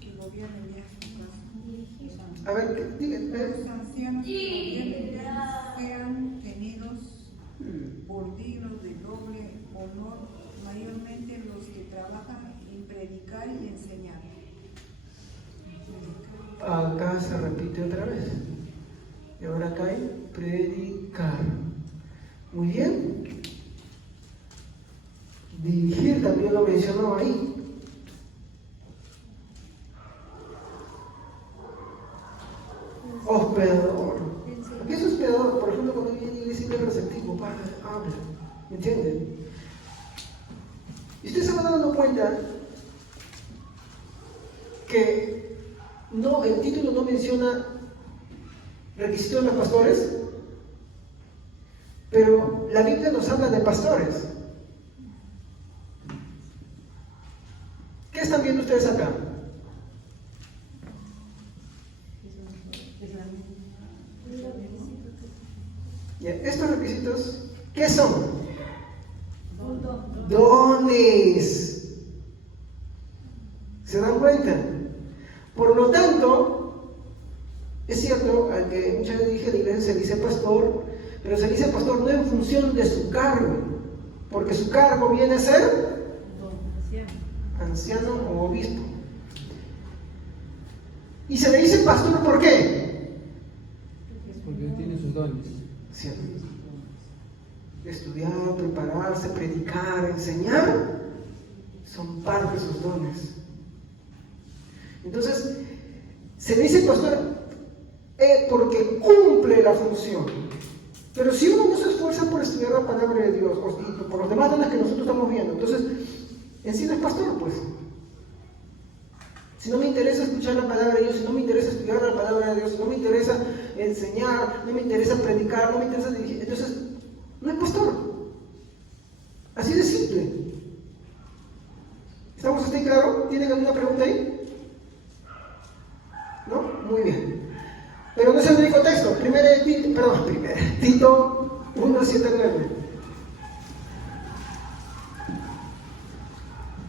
Que gobierne bien su casa. A ver, díganme. Los ancianos que sean tenidos por dignos de doble honor, mayormente los que trabajan en predicar y enseñar. Acá se repite otra vez. Y ahora acá hay predicar. Muy bien. Dirigir también lo mencionó ahí. Hospedador. ¿Qué es hospedador? Por ejemplo, cuando viene a la iglesia y receptivo, habla. ¿Me entienden? Y ustedes se van dando cuenta que no, el título no menciona requisitos de los pastores, pero la Biblia nos habla de pastores. ¿Qué están viendo ustedes acá? Ya, estos requisitos, ¿qué son? Dones. ¿Se dan cuenta? Por lo tanto, es cierto que muchas veces dije, la iglesia se dice pastor, pero se dice pastor no en función de su cargo, porque su cargo viene a ser anciano o obispo. Y se le dice pastor, ¿por qué? Porque tiene sus dones. ¿Cierto? Estudiar, prepararse, predicar, enseñar, son parte de sus dones. Entonces, se le dice pastor porque cumple la función. Pero si uno no se esfuerza por estudiar la palabra de Dios, y por los demás dones que nosotros estamos viendo, entonces en sí no es pastor, pues. Si no me interesa escuchar la palabra de Dios, si no me interesa estudiar la palabra de Dios, si no me interesa enseñar, no me interesa predicar, no me interesa dirigir, entonces no es pastor. Así de simple. ¿Estamos hasta ahí claro? ¿Tienen alguna pregunta ahí? ¿No? Muy bien. Pero no es el único texto. Tito 1:7-9.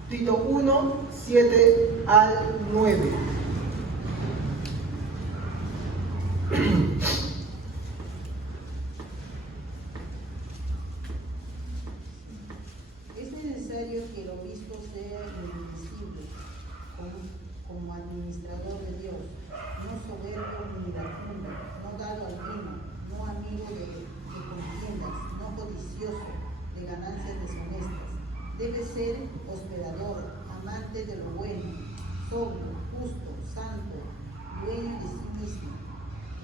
Tito 1:7-9. Es necesario que el obispo sea invisible como administrador de Dios, no soberbio ni iracundo, no dado al vino, no amigo de contiendas, no codicioso de ganancias deshonestas. Debe ser hospedador, amante de lo bueno, sobrio, justo, santo, dueño de sí mismo,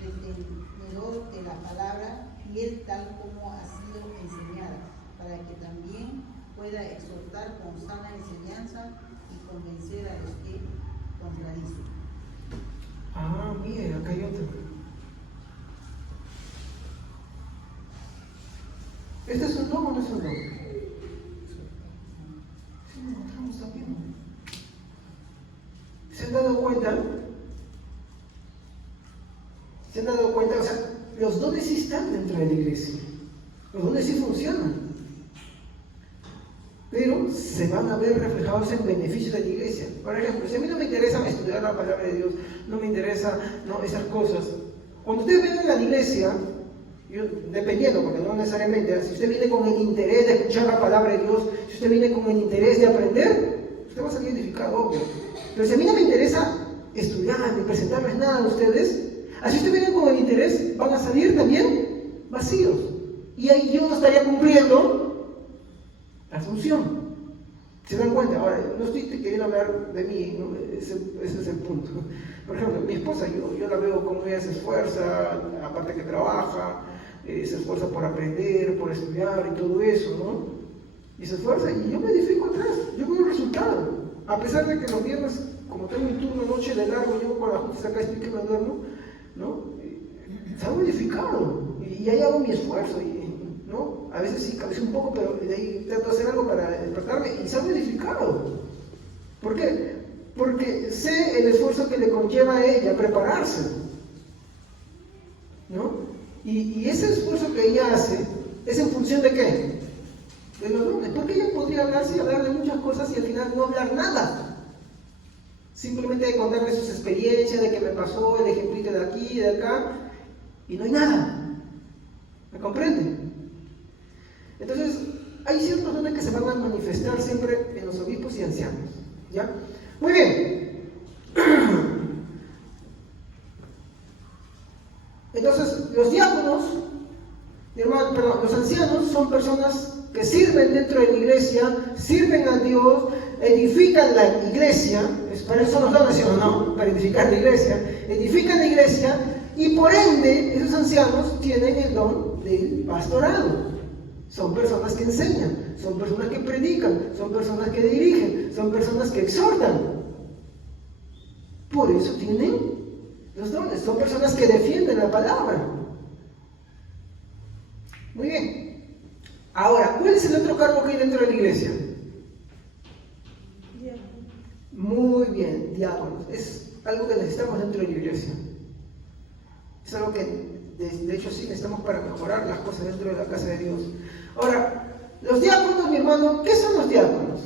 retenedor de la palabra, fiel tal como ha sido enseñada, para que también pueda exhortar con sana enseñanza y convencer a los que contradicen. Ah, mire, acá hay otro. ¿Este es un no o no es un no? Sí, lo encontramos también. ¿Se han dado cuenta? ¿Se han dado cuenta? O sea, los dones sí están dentro de la iglesia. Los dones sí funcionan. Pero se van a ver reflejados en beneficios de la iglesia. Por ejemplo, si a mí no me interesa estudiar la palabra de Dios, no me interesa esas cosas, cuando ustedes vengan a la iglesia, dependiendo, porque no necesariamente, si usted viene con el interés de escuchar la palabra de Dios, si usted viene con el interés de aprender, usted va a salir edificado, obvio. Pero si a mí no me interesa estudiar ni presentarles nada a ustedes, así ustedes vienen con el interés, van a salir también vacíos. Y ahí yo no estaría cumpliendo la función. ¿Se dan cuenta? Ahora, no estoy queriendo hablar de mí, ¿no? Ese es el punto. Por ejemplo, mi esposa, yo la veo como ella se esfuerza, aparte que trabaja, se esfuerza por aprender, por estudiar y todo eso, ¿no? Y se esfuerza y yo me edifico atrás, yo veo el resultado. A pesar de que los viernes, como tengo un turno noche de largo, llego con las juntas acá, estoy que me duermo, ¿no? Salgo edificado y ahí hago mi esfuerzo, ¿no? A veces sí, cabeceo un poco, pero de ahí trato de hacer algo para despertarme y salgo edificado. ¿Por qué? Porque sé el esfuerzo que le conlleva a ella prepararse, ¿no? Y ese esfuerzo que ella hace es en función de ¿qué? De los dones. Porque ella podría hablar de muchas cosas y al final no hablar nada. Simplemente de contarme sus experiencias, de qué me pasó, el ejemplito de aquí, de acá, y no hay nada. ¿Me comprenden? Entonces, hay ciertos dones que se van a manifestar siempre en los obispos y ancianos. ¿Ya? Muy bien. Entonces, los diáconos, los ancianos son personas que sirven dentro de la iglesia, sirven a Dios, edifican la iglesia, para eso son los dones, ¿sí o no? Para edificar la iglesia, y por ende, esos ancianos tienen el don del pastorado. Son personas que enseñan, son personas que predican, son personas que dirigen, son personas que exhortan. Por eso tienen los dones, son personas que defienden la palabra. Muy bien. Ahora, ¿cuál es el otro cargo que hay dentro de la iglesia? Muy bien, diáconos. Es algo que necesitamos dentro de la iglesia. Es algo que, de hecho, sí necesitamos para mejorar las cosas dentro de la casa de Dios. Ahora, los diáconos, mi hermano, ¿qué son los diáconos?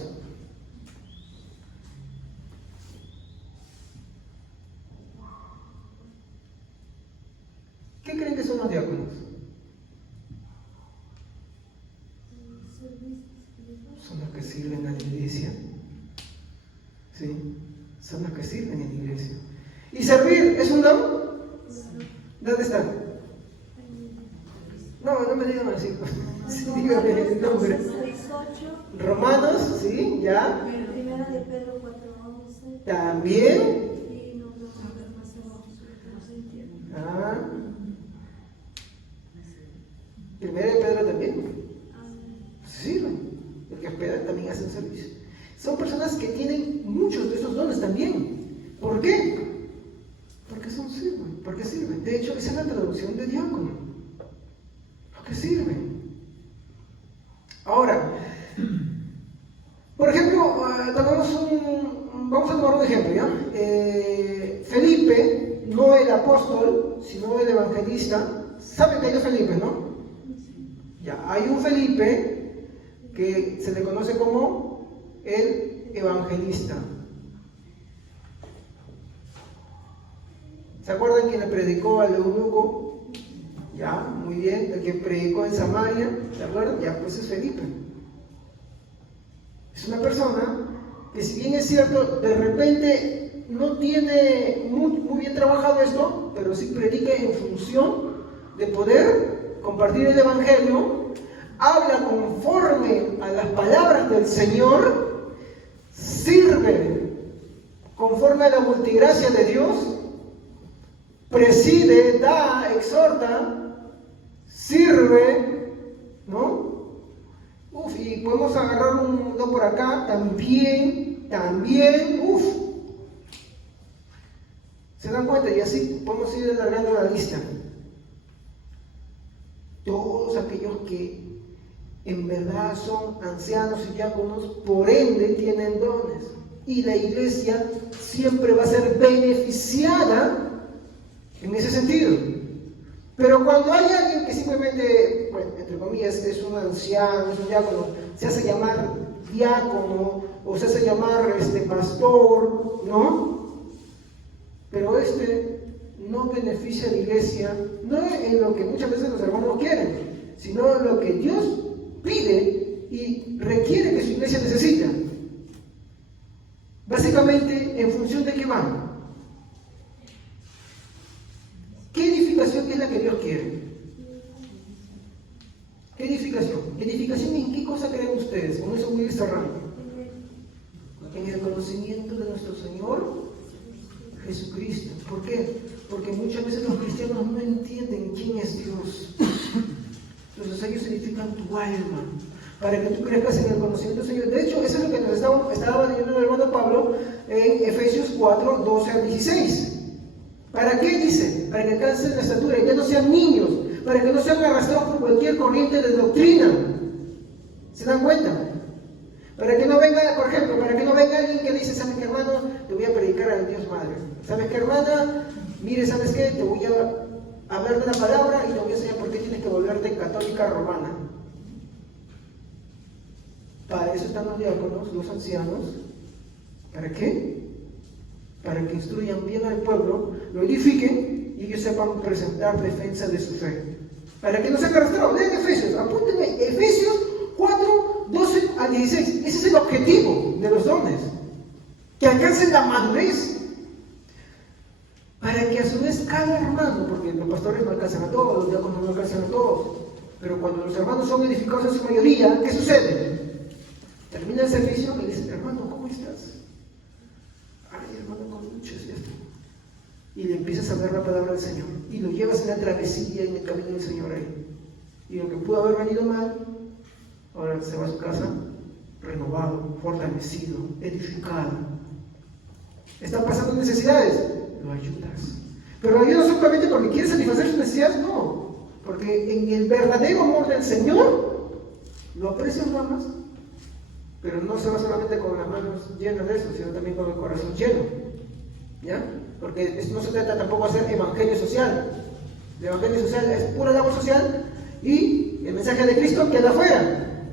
¿Qué creen que son los diáconos? Son los que sirven a la iglesia. ¿Sí? Son los que sirven en la iglesia. ¿Y servir es un don? ¿Dónde están? No me digan así. Sí, dígame el nombre. Romanos, sí, ya. Primera de Pedro 4:11. También. Y no más Ah. Primera de Pedro también. Sirven. Porque esperan también hacen servicio. Son personas que tienen muchos de esos dones también. ¿Por qué? Porque sirven, porque sirven. De hecho, esa es la traducción de diácono. Porque sirven. Ahora, por ejemplo, vamos a tomar un ejemplo, ¿ya? Felipe, no el apóstol, sino el evangelista. ¿Saben que hay dos Felipe, no? Ya, hay un Felipe que se le conoce como el evangelista. ¿Se acuerdan quién le predicó al eunuco? Ya, muy bien. El que predicó en Samaria, ¿se acuerdan? Ya, pues es Felipe. Es una persona que, si bien es cierto, de repente no tiene muy bien trabajado esto, pero sí predica en función de poder compartir el evangelio, habla conforme a las palabras del Señor, sirve conforme a la multigracia de Dios, preside, da, exhorta, sirve, ¿no? Y podemos agarrar uno por acá, también, ¿se dan cuenta? Y así podemos ir alargando la lista. Todos aquellos que en verdad son ancianos y diáconos, por ende tienen dones. Y la iglesia siempre va a ser beneficiada en ese sentido. Pero cuando hay alguien que simplemente, bueno, entre comillas, es un anciano, es un diácono, se hace llamar diácono o se hace llamar pastor, ¿no? Pero no beneficia a la iglesia, no en lo que muchas veces los hermanos quieren, sino en lo que Dios pide y requiere que su iglesia necesita. Básicamente, ¿en función de qué van? ¿Qué edificación es la que Dios quiere? ¿Qué edificación? ¿Edificación en qué cosa creen ustedes? Con eso voy a ir cerrando. En el conocimiento de nuestro Señor Jesucristo. ¿Por qué? Porque muchas veces los cristianos no entienden quién es Dios. Entonces ellos edifican tu alma para que tú crezcas en el conocimiento del Señor. De hecho, eso es lo que nos estaba leyendo el hermano Pablo en Efesios 4, 12 al 16. ¿Para qué dice? Para que alcancen la estatura y ya no sean niños, para que no sean arrastrados por cualquier corriente de doctrina. ¿Se dan cuenta? Para que no venga, por ejemplo, para que no venga alguien que dice, ¿sabes qué, hermano? Te voy a predicar al Dios Madre. ¿Sabes qué, hermana? Mire, ¿sabes qué? Te voy a hablar de la palabra y te voy a enseñar por qué tienes que volverte católica romana. Para eso están los diáconos, los ancianos. ¿Para qué? Para que instruyan bien al pueblo, lo edifiquen y ellos sepan presentar defensa de su fe. Para que no sean arrastrados. Lean Efesios, apúntenme, Efesios 4, 12 al 16. Ese es el objetivo de los dones. Que alcancen la madurez. Para que a su vez cada hermano, porque los pastores no alcanzan a todos, los diáconos no alcanzan a todos, pero cuando los hermanos son edificados en su mayoría, ¿qué sucede? Termina el servicio y le dicen, hermano, ¿cómo estás? Ay, hermano, con mucho es esto. Y le empiezas a hablar la palabra del Señor. Y lo llevas en la travesía, en el camino del Señor ahí. Y lo que pudo haber venido mal, ahora se va a su casa renovado, fortalecido, edificado. ¿Están pasando necesidades? Lo ayudas. Pero lo ayudas solamente porque quieres satisfacer sus necesidades, no. Porque en el verdadero amor del Señor, lo aprecias nada más. Pero no se va solamente con las manos llenas de eso, sino también con el corazón lleno. ¿Ya? Porque no se trata tampoco de hacer evangelio social. El evangelio social es pura labor social y el mensaje de Cristo queda afuera.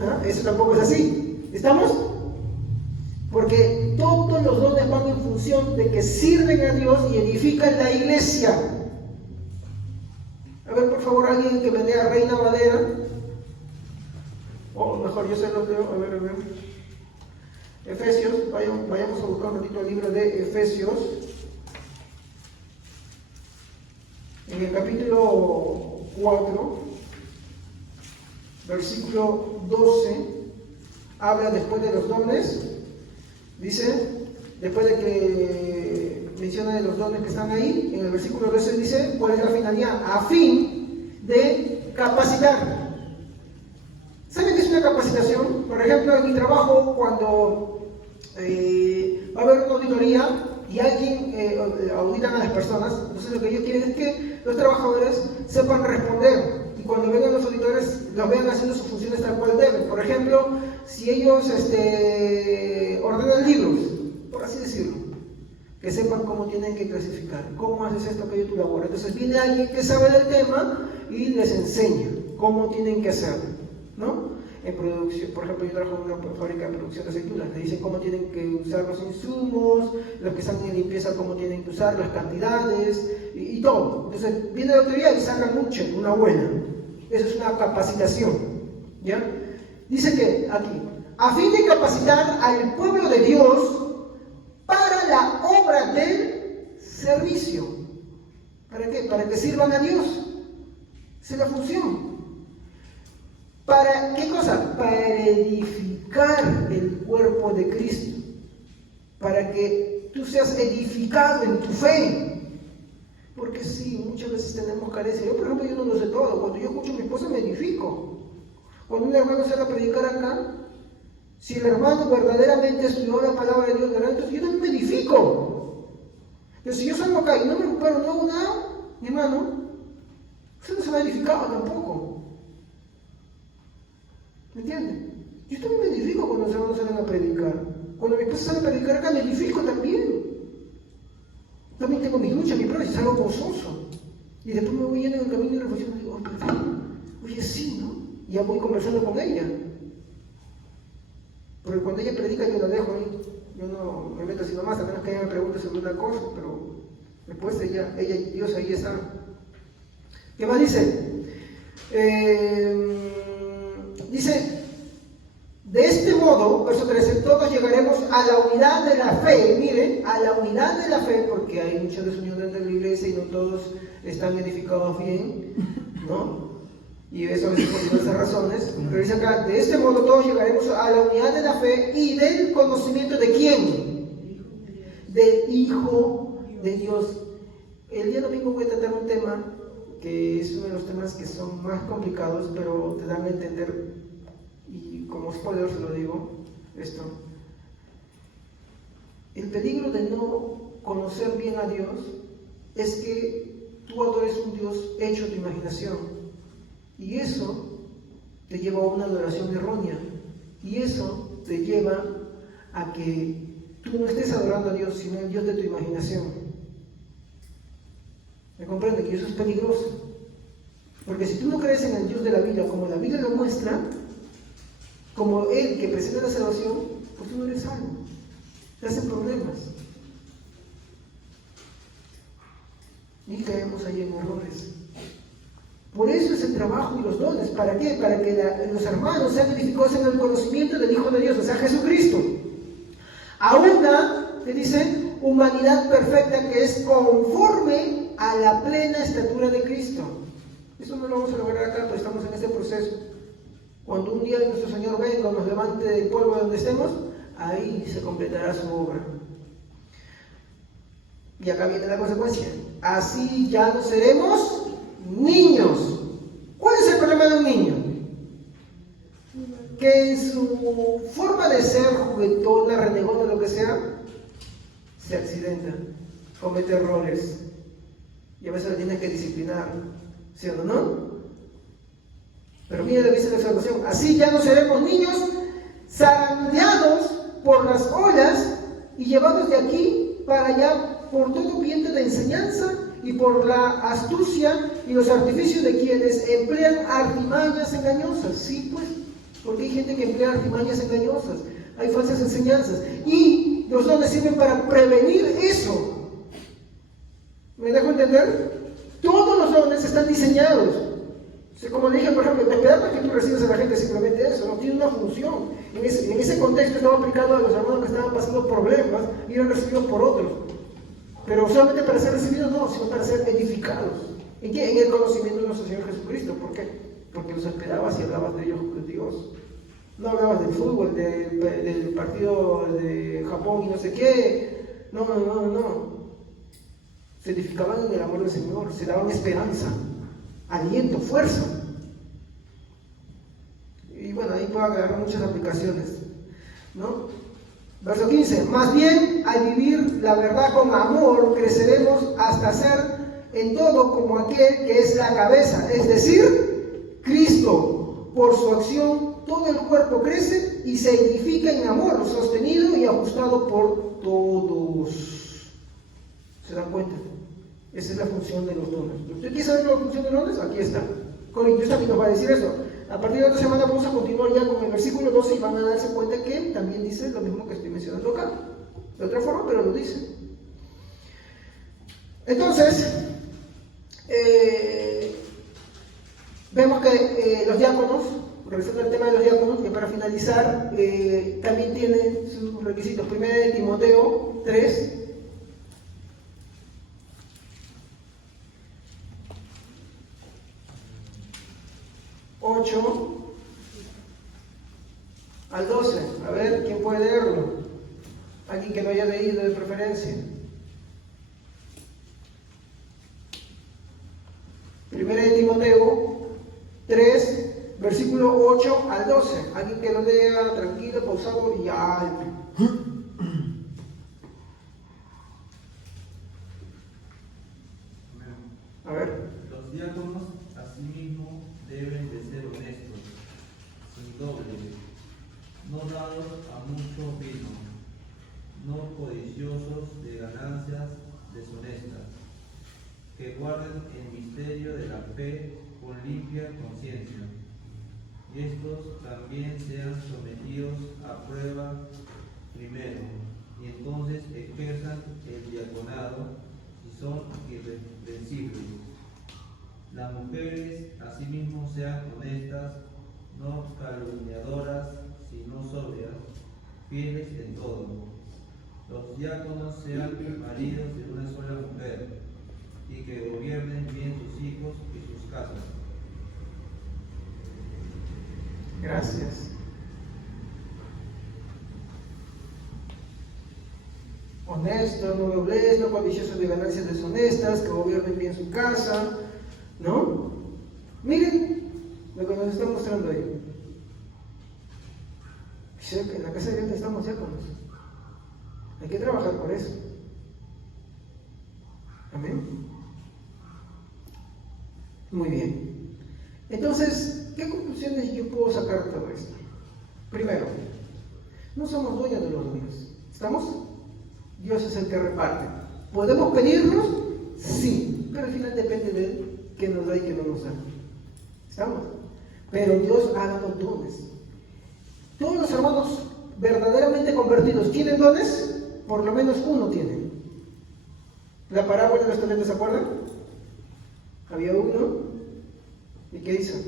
¿Ah? Eso tampoco es así. ¿Estamos? Porque todos los dones van en función de que sirven a Dios y edifican la iglesia. A ver, por favor, alguien que me lea Reina Valera. O mejor, yo se los leo. A ver. Efesios, vayamos a buscar un ratito el libro de Efesios. En el capítulo 4, versículo 12, habla después de los dones. Dice, después de que menciona de los dones que están ahí, en el versículo 12 dice, ¿cuál es la finalidad? A fin de capacitar. ¿Saben qué es una capacitación? capacitación. Por ejemplo, en mi trabajo, cuando va a haber una auditoría y alguien auditan a las personas, entonces lo que ellos quieren es que los trabajadores sepan responder. Y cuando vengan los auditores, los vean haciendo sus funciones tal cual deben. Por ejemplo, si ellos ordenan libros, por así decirlo, que sepan cómo tienen que clasificar, cómo haces esto, aquello, tu labor. Entonces viene alguien que sabe del tema y les enseña cómo tienen que hacerlo, ¿no? En producción, por ejemplo, yo trabajo en una fábrica de producción de aceitunas, le dicen cómo tienen que usar los insumos, los que están en limpieza, cómo tienen que usar, las cantidades y todo. Entonces viene la autoridad y saca mucho, una buena. Eso es una capacitación, ¿ya? Dice que aquí, a fin de capacitar al pueblo de Dios para la obra del servicio. ¿Para qué? Para que sirvan a Dios. Esa es la función. ¿Para qué cosa? Para edificar el cuerpo de Cristo. Para que tú seas edificado en tu fe. Porque sí, muchas veces tenemos carencia. Yo, por ejemplo, yo no lo sé todo. Cuando yo escucho a mi esposa me edifico. Cuando un hermano sale a predicar acá, si el hermano verdaderamente estudió la palabra de Dios, entonces yo también me edifico. Pero si yo salgo acá y no me recupero, no hago nada, mi hermano, usted no se va a edificar tampoco. ¿Me entiende? Yo también me edifico cuando los hermanos salen a predicar. Cuando mi esposa sale a predicar acá, me edifico también. También tengo mis luchas, mis pruebas y salgo gozoso. Y después me voy yendo en el camino y reflexiono y digo, oye, sí, ¿no? Y ya voy conversando con ella. Porque cuando ella predica yo la dejo ahí. Yo no me meto así nomás, a menos que ella me pregunte sobre una cosa, pero después ella Dios ahí está. ¿Qué más dice? Dice, de este modo, verso 13, todos llegaremos a la unidad de la fe. Miren, a la unidad de la fe, porque hay mucha desunión dentro de la iglesia y no todos están edificados bien, ¿no? Y eso a veces por diversas razones. Pero dice acá, de este modo todos llegaremos a la unidad de la fe y del conocimiento de quién? Del Hijo de Dios. El día domingo voy a tratar un tema que es uno de los temas que son más complicados, pero te dan a entender, y como spoiler se lo digo, esto. El peligro de no conocer bien a Dios es que tú adores un Dios hecho a tu imaginación. Y eso te lleva a una adoración errónea. Y eso te lleva a que tú no estés adorando a Dios, sino al Dios de tu imaginación. ¿Me comprende? Que eso es peligroso. Porque si tú no crees en el Dios de la Biblia, como la Biblia lo muestra, como Él que presenta la salvación, pues tú no eres salvo. Te hacen problemas. Y caemos ahí en errores. Por eso es el trabajo y los dones. ¿Para qué? Para que los hermanos sean edificados en el conocimiento del Hijo de Dios, o sea, Jesucristo. A una, que dice, humanidad perfecta que es conforme a la plena estatura de Cristo. Eso no lo vamos a lograr acá, pero estamos en este proceso. Cuando un día nuestro Señor venga o nos levante del polvo donde estemos, ahí se completará su obra. Y acá viene la consecuencia. Así ya no seremos niños. ¿Cuál es el problema de un niño? Que en su forma de ser juguetona, renegona, lo que sea, se accidenta, comete errores y a veces lo tienes que disciplinar, ¿sí o no? Pero mira lo que dice la salvación: así ya no seremos niños zarandeados por las olas y llevados de aquí para allá por todo viento de enseñanza y por la astucia y los artificios de quienes emplean artimañas engañosas. Sí, pues, porque hay gente que emplea artimañas engañosas, hay falsas enseñanzas, y los dones sirven para prevenir eso. ¿Me dejo entender? Todos los dones están diseñados. O sea, como le dije, por ejemplo, esperar para que tú recibas a la gente simplemente eso, no tiene una función. En ese contexto estaba aplicado a los hermanos que estaban pasando problemas y eran recibidos por otros. Pero solamente para ser recibidos no, sino para ser edificados. ¿En qué? En el conocimiento de nuestro Señor Jesucristo. ¿Por qué? Porque los esperabas y hablabas de ellos con Dios. No hablabas del fútbol, del partido de Japón y no sé qué. No. Se edificaban en el amor del Señor, se daban esperanza, aliento, fuerza. Y bueno, ahí puedo va a agarrar muchas aplicaciones, ¿no? Verso 15, más bien al vivir la verdad con amor, creceremos hasta ser en todo como aquel que es la cabeza, es decir, Cristo. Por su acción todo el cuerpo crece y se edifica en amor, sostenido y ajustado por todos. ¿Se dan cuenta? Esa es la función de los dones. ¿Usted quiere saber la función de los dones? Aquí está. Corintios también nos va a decir eso. A partir de otra semana vamos a continuar ya con el versículo 12 y van a darse cuenta que también dice lo mismo que estoy mencionando acá. De otra forma, pero lo dice. Entonces, vemos que los diáconos, regresando al tema de los diáconos, que para finalizar también tienen sus requisitos. Primera de Timoteo 3. Al 12, a ver, ¿quién puede leerlo? Alguien que lo haya leído de preferencia. Primera de Timoteo 3, versículo 8 al 12. Alguien que lo lea tranquilo, pausado y alto. A ver. Los diáconos asimismo deben de ser honestos, sin doble, no dados a mucho vino, no codiciosos de ganancias deshonestas, que guarden el misterio de la fe con limpia conciencia, y estos también sean sometidos a prueba primero, y entonces ejerzan el diaconado si son irreprensibles. Las mujeres asimismo sean honestas, no calumniadoras, sino sobrias, fieles en todo. Los diáconos sean maridos de una sola mujer, y que gobiernen bien sus hijos y sus casas. Gracias. Honestos, no doblez, no codiciosos de ganancias deshonestas, que gobiernen bien su casa, ¿no? Miren lo que nos está mostrando ahí. En la casa de Dios necesitamos diáconos. Hay que trabajar por eso. Amén. Muy bien. Entonces, ¿qué conclusiones yo puedo sacar de todo esto? Primero, no somos dueños de los dones. ¿Estamos? Dios es el que reparte. ¿Podemos pedirlos? Sí, pero al final depende de Él que nos da y que no nos da. ¿Estamos? Pero Dios ha dado dones. Todos los hermanos verdaderamente convertidos tienen dones, por lo menos uno tiene. La parábola de los talentos, ¿se acuerdan? Había uno, ¿y qué hizo?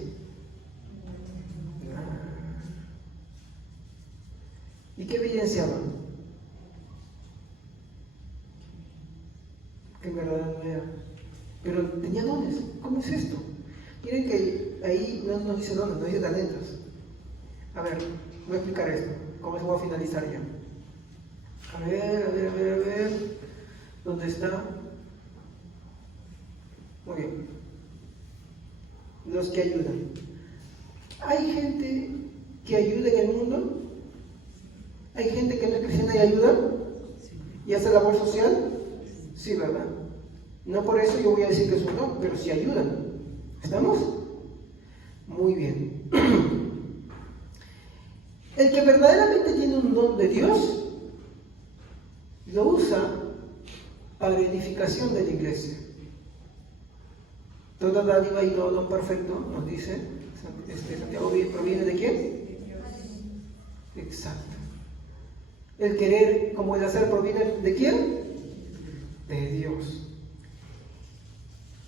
¿Y qué evidenciaba? Que en verdad no era. Pero tenía dones. ¿Cómo es esto? Miren que ahí no nos dice dones, nos dice talentos. A ver, voy a explicar esto. ¿Cómo se va a finalizar ya? A ver. ¿Dónde está? Muy bien. Los que ayudan. ¿Hay gente que ayuda en el mundo? ¿Hay gente que no es cristiana y ayuda? ¿Y hace labor social? Sí, ¿verdad? No por eso yo voy a decir que es un don, pero sí ayudan. ¿Estamos? Muy bien. El que verdaderamente tiene un don de Dios, lo usa para edificación de la iglesia. Toda dádiva y todo don perfecto, nos dice Santiago, ¿proviene de quién? Exacto. El querer como el hacer proviene de quién? De Dios.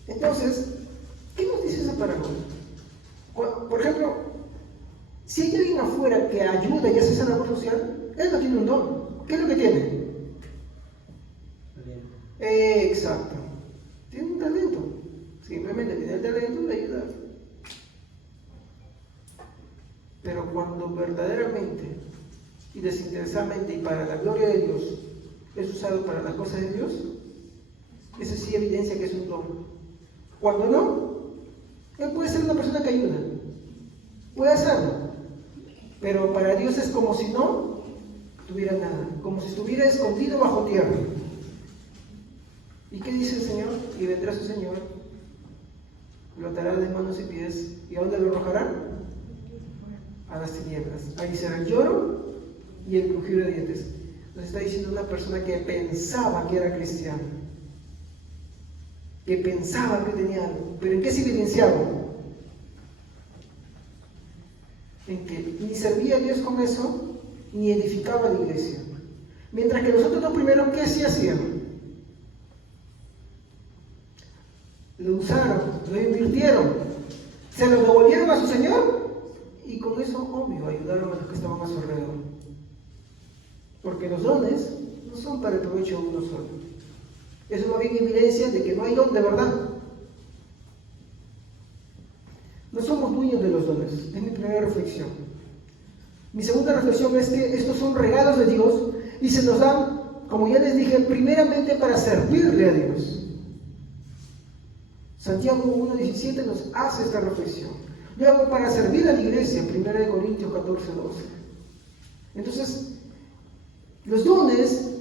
Entonces, ¿qué nos dice esa parábola? Por ejemplo, si hay alguien afuera que ayuda y hace esa labor social, él no tiene un don. ¿Qué es lo que tiene? Exacto. Tiene un talento. Simplemente tiene el talento de ayudar. Pero cuando verdaderamente y desinteresadamente y para la gloria de Dios es usado para las cosas de Dios, ese sí evidencia que es un don. Cuando no, él puede ser una persona que ayuda. Puede hacerlo. Pero para Dios es como si no tuviera nada, como si estuviera escondido bajo tierra. ¿Y qué dice el Señor? Y vendrá su Señor, lo atará de manos y pies, ¿y a dónde lo arrojará? A las tinieblas. Ahí será el lloro y el crujir de dientes. Nos está diciendo una persona que pensaba que era cristiana, que pensaba que tenía algo, pero ¿en qué se evidenciaba? En que ni servía a Dios con eso, ni edificaba la iglesia. Mientras que los otros dos primeros, ¿qué sí hacían? Lo usaron, lo invirtieron, se lo devolvieron a su Señor y con eso, obvio, ayudaron a los que estaban a su alrededor. Porque los dones no son para el provecho de uno solo. Eso más bien evidencia de que no hay don de verdad. No somos dueños de los dones. Es mi primera reflexión. Mi segunda reflexión es que estos son regalos de Dios y se nos dan, como ya les dije, primeramente para servirle a Dios. Santiago 1:17 nos hace esta reflexión. Luego para servir a la iglesia, 1 Corintios 14:12. Entonces, los dones,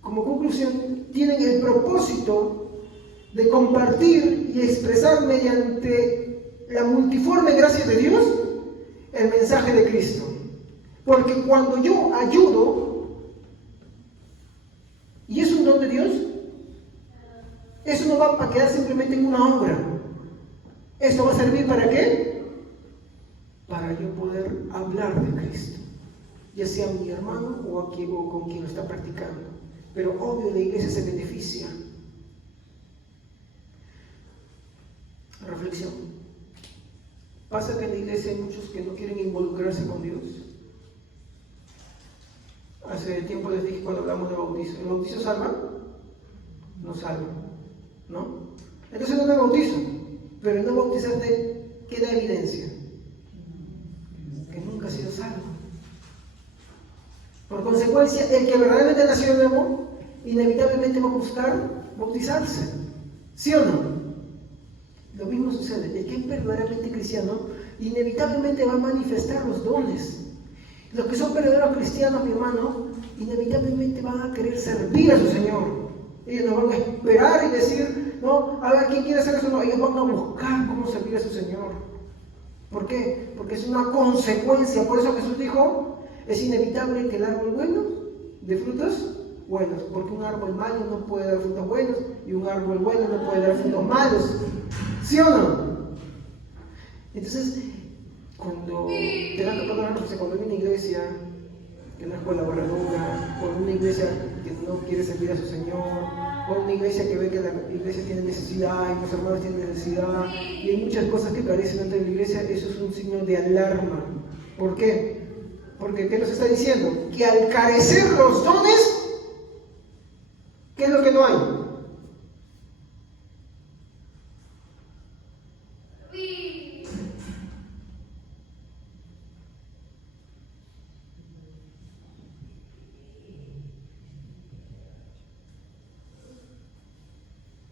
como conclusión, tienen el propósito de compartir y expresar mediante la multiforme gracia de Dios el mensaje de Cristo. Porque cuando yo ayudo, y es un don de Dios, eso no va a quedar simplemente en una obra. Esto va a servir ¿para qué? Para yo poder hablar de Cristo, ya sea mi hermano o con quien lo está practicando. Pero obvio la iglesia se beneficia. Reflexión. Pasa que en la iglesia hay muchos que no quieren involucrarse con Dios. Hace tiempo les dije cuando hablamos de bautizo. ¿El bautizo salva? No salva, ¿no? Entonces no me bautizo, pero no bautizarte, ¿qué da evidencia? Que nunca ha sido salvo. Por consecuencia, el que verdaderamente nació de nuevo, inevitablemente va a buscar bautizarse. ¿Sí o no? Lo mismo sucede. El que es verdaderamente cristiano, inevitablemente va a manifestar los dones. Los que son verdaderos cristianos, mi hermano, inevitablemente van a querer servir a su Señor. Ellos no van a esperar y decir, no, a ver, ¿quién quiere hacer eso? No, ellos van a buscar cómo servir a su Señor. ¿Por qué? Porque es una consecuencia. Por eso Jesús dijo, es inevitable que el árbol bueno dé frutos buenos, porque un árbol malo no puede dar frutos buenos y un árbol bueno no puede dar frutos malos. ¿Sí o no? Entonces, cuando te dan que pagar, cuando hay una iglesia que no es colaboradora, o una iglesia que no quiere servir a su Señor, o una iglesia que ve que la iglesia tiene necesidad y los hermanos tienen necesidad, y hay muchas cosas que carecen dentro de la iglesia, eso es un signo de alarma. ¿Por qué? Porque ¿qué nos está diciendo? Que al carecer los dones, ¿qué es lo que no hay?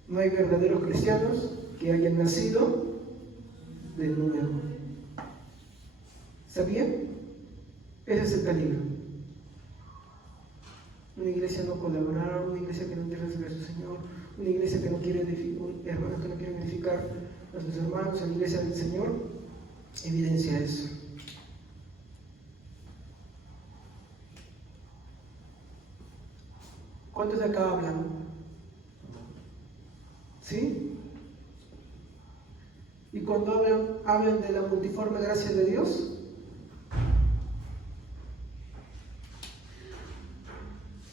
No hay verdaderos cristianos que hayan nacido de nuevo. ¿Sabían? Ese es el peligro. Una iglesia no colaborar, una iglesia que no quiere recibir a su Señor, una iglesia que no quiere edificar, hermanos que no quieren edificar a sus hermanos, a la iglesia del Señor, evidencia eso. ¿Cuántos de acá hablan? ¿Sí? Y cuando hablan de la multiforme gracia de Dios,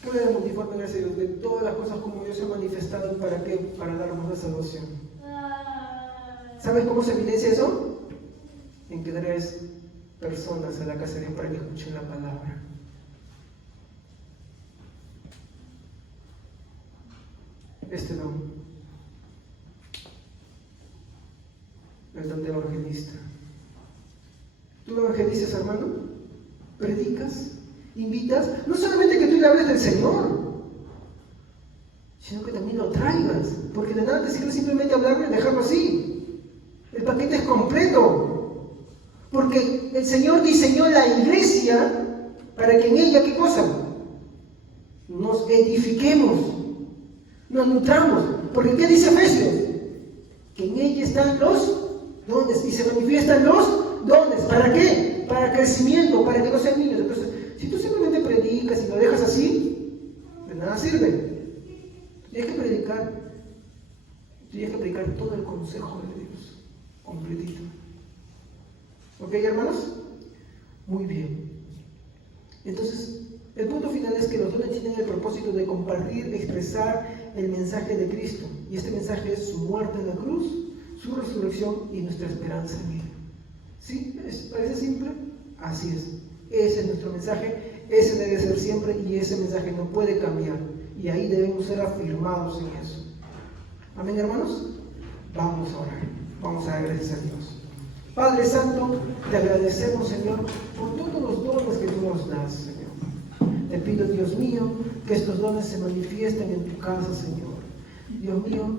¿qué es la multiforme gracia de Dios? De todas las cosas como Dios se ha manifestado, ¿para qué? Para darnos la salvación. ¿Sabes cómo se evidencia eso? En que traes personas a la casa de Dios para que escuchen la palabra. Este don. El don de evangelista. ¿Tú evangelizas, hermano? ¿Predicas? ¿Invitas? No solamente que tú le hables del Señor, sino que también lo traigas. Porque de nada te sirve simplemente hablarle y dejarlo así. El paquete es completo. Porque el Señor diseñó la iglesia para que en ella, ¿qué cosa? Nos edifiquemos, nos nutramos. Porque ¿qué dice Efesios? Que en ella están los dones y se manifiestan los dones. ¿Para qué? Para crecimiento, para que no sean niños. Entonces, si tú simplemente predicas y lo dejas así, de nada sirve. Tienes que predicar todo el consejo de Dios, completito. ¿Ok, hermanos? Muy bien. Entonces, el punto final es que los dones tienen el propósito de compartir, expresar el mensaje de Cristo. Y este mensaje es su muerte en la cruz, su resurrección y nuestra esperanza en Él. ¿Sí? ¿Parece simple? Así es. Ese es nuestro mensaje, ese debe ser siempre y ese mensaje no puede cambiar. Y ahí debemos ser afirmados en eso. Amén, hermanos. Vamos a orar. Vamos a agradecer a Dios. Padre Santo, te agradecemos, Señor, por todos los dones que tú nos das, Señor. Te pido, Dios mío, que estos dones se manifiesten en tu casa, Señor. Dios mío,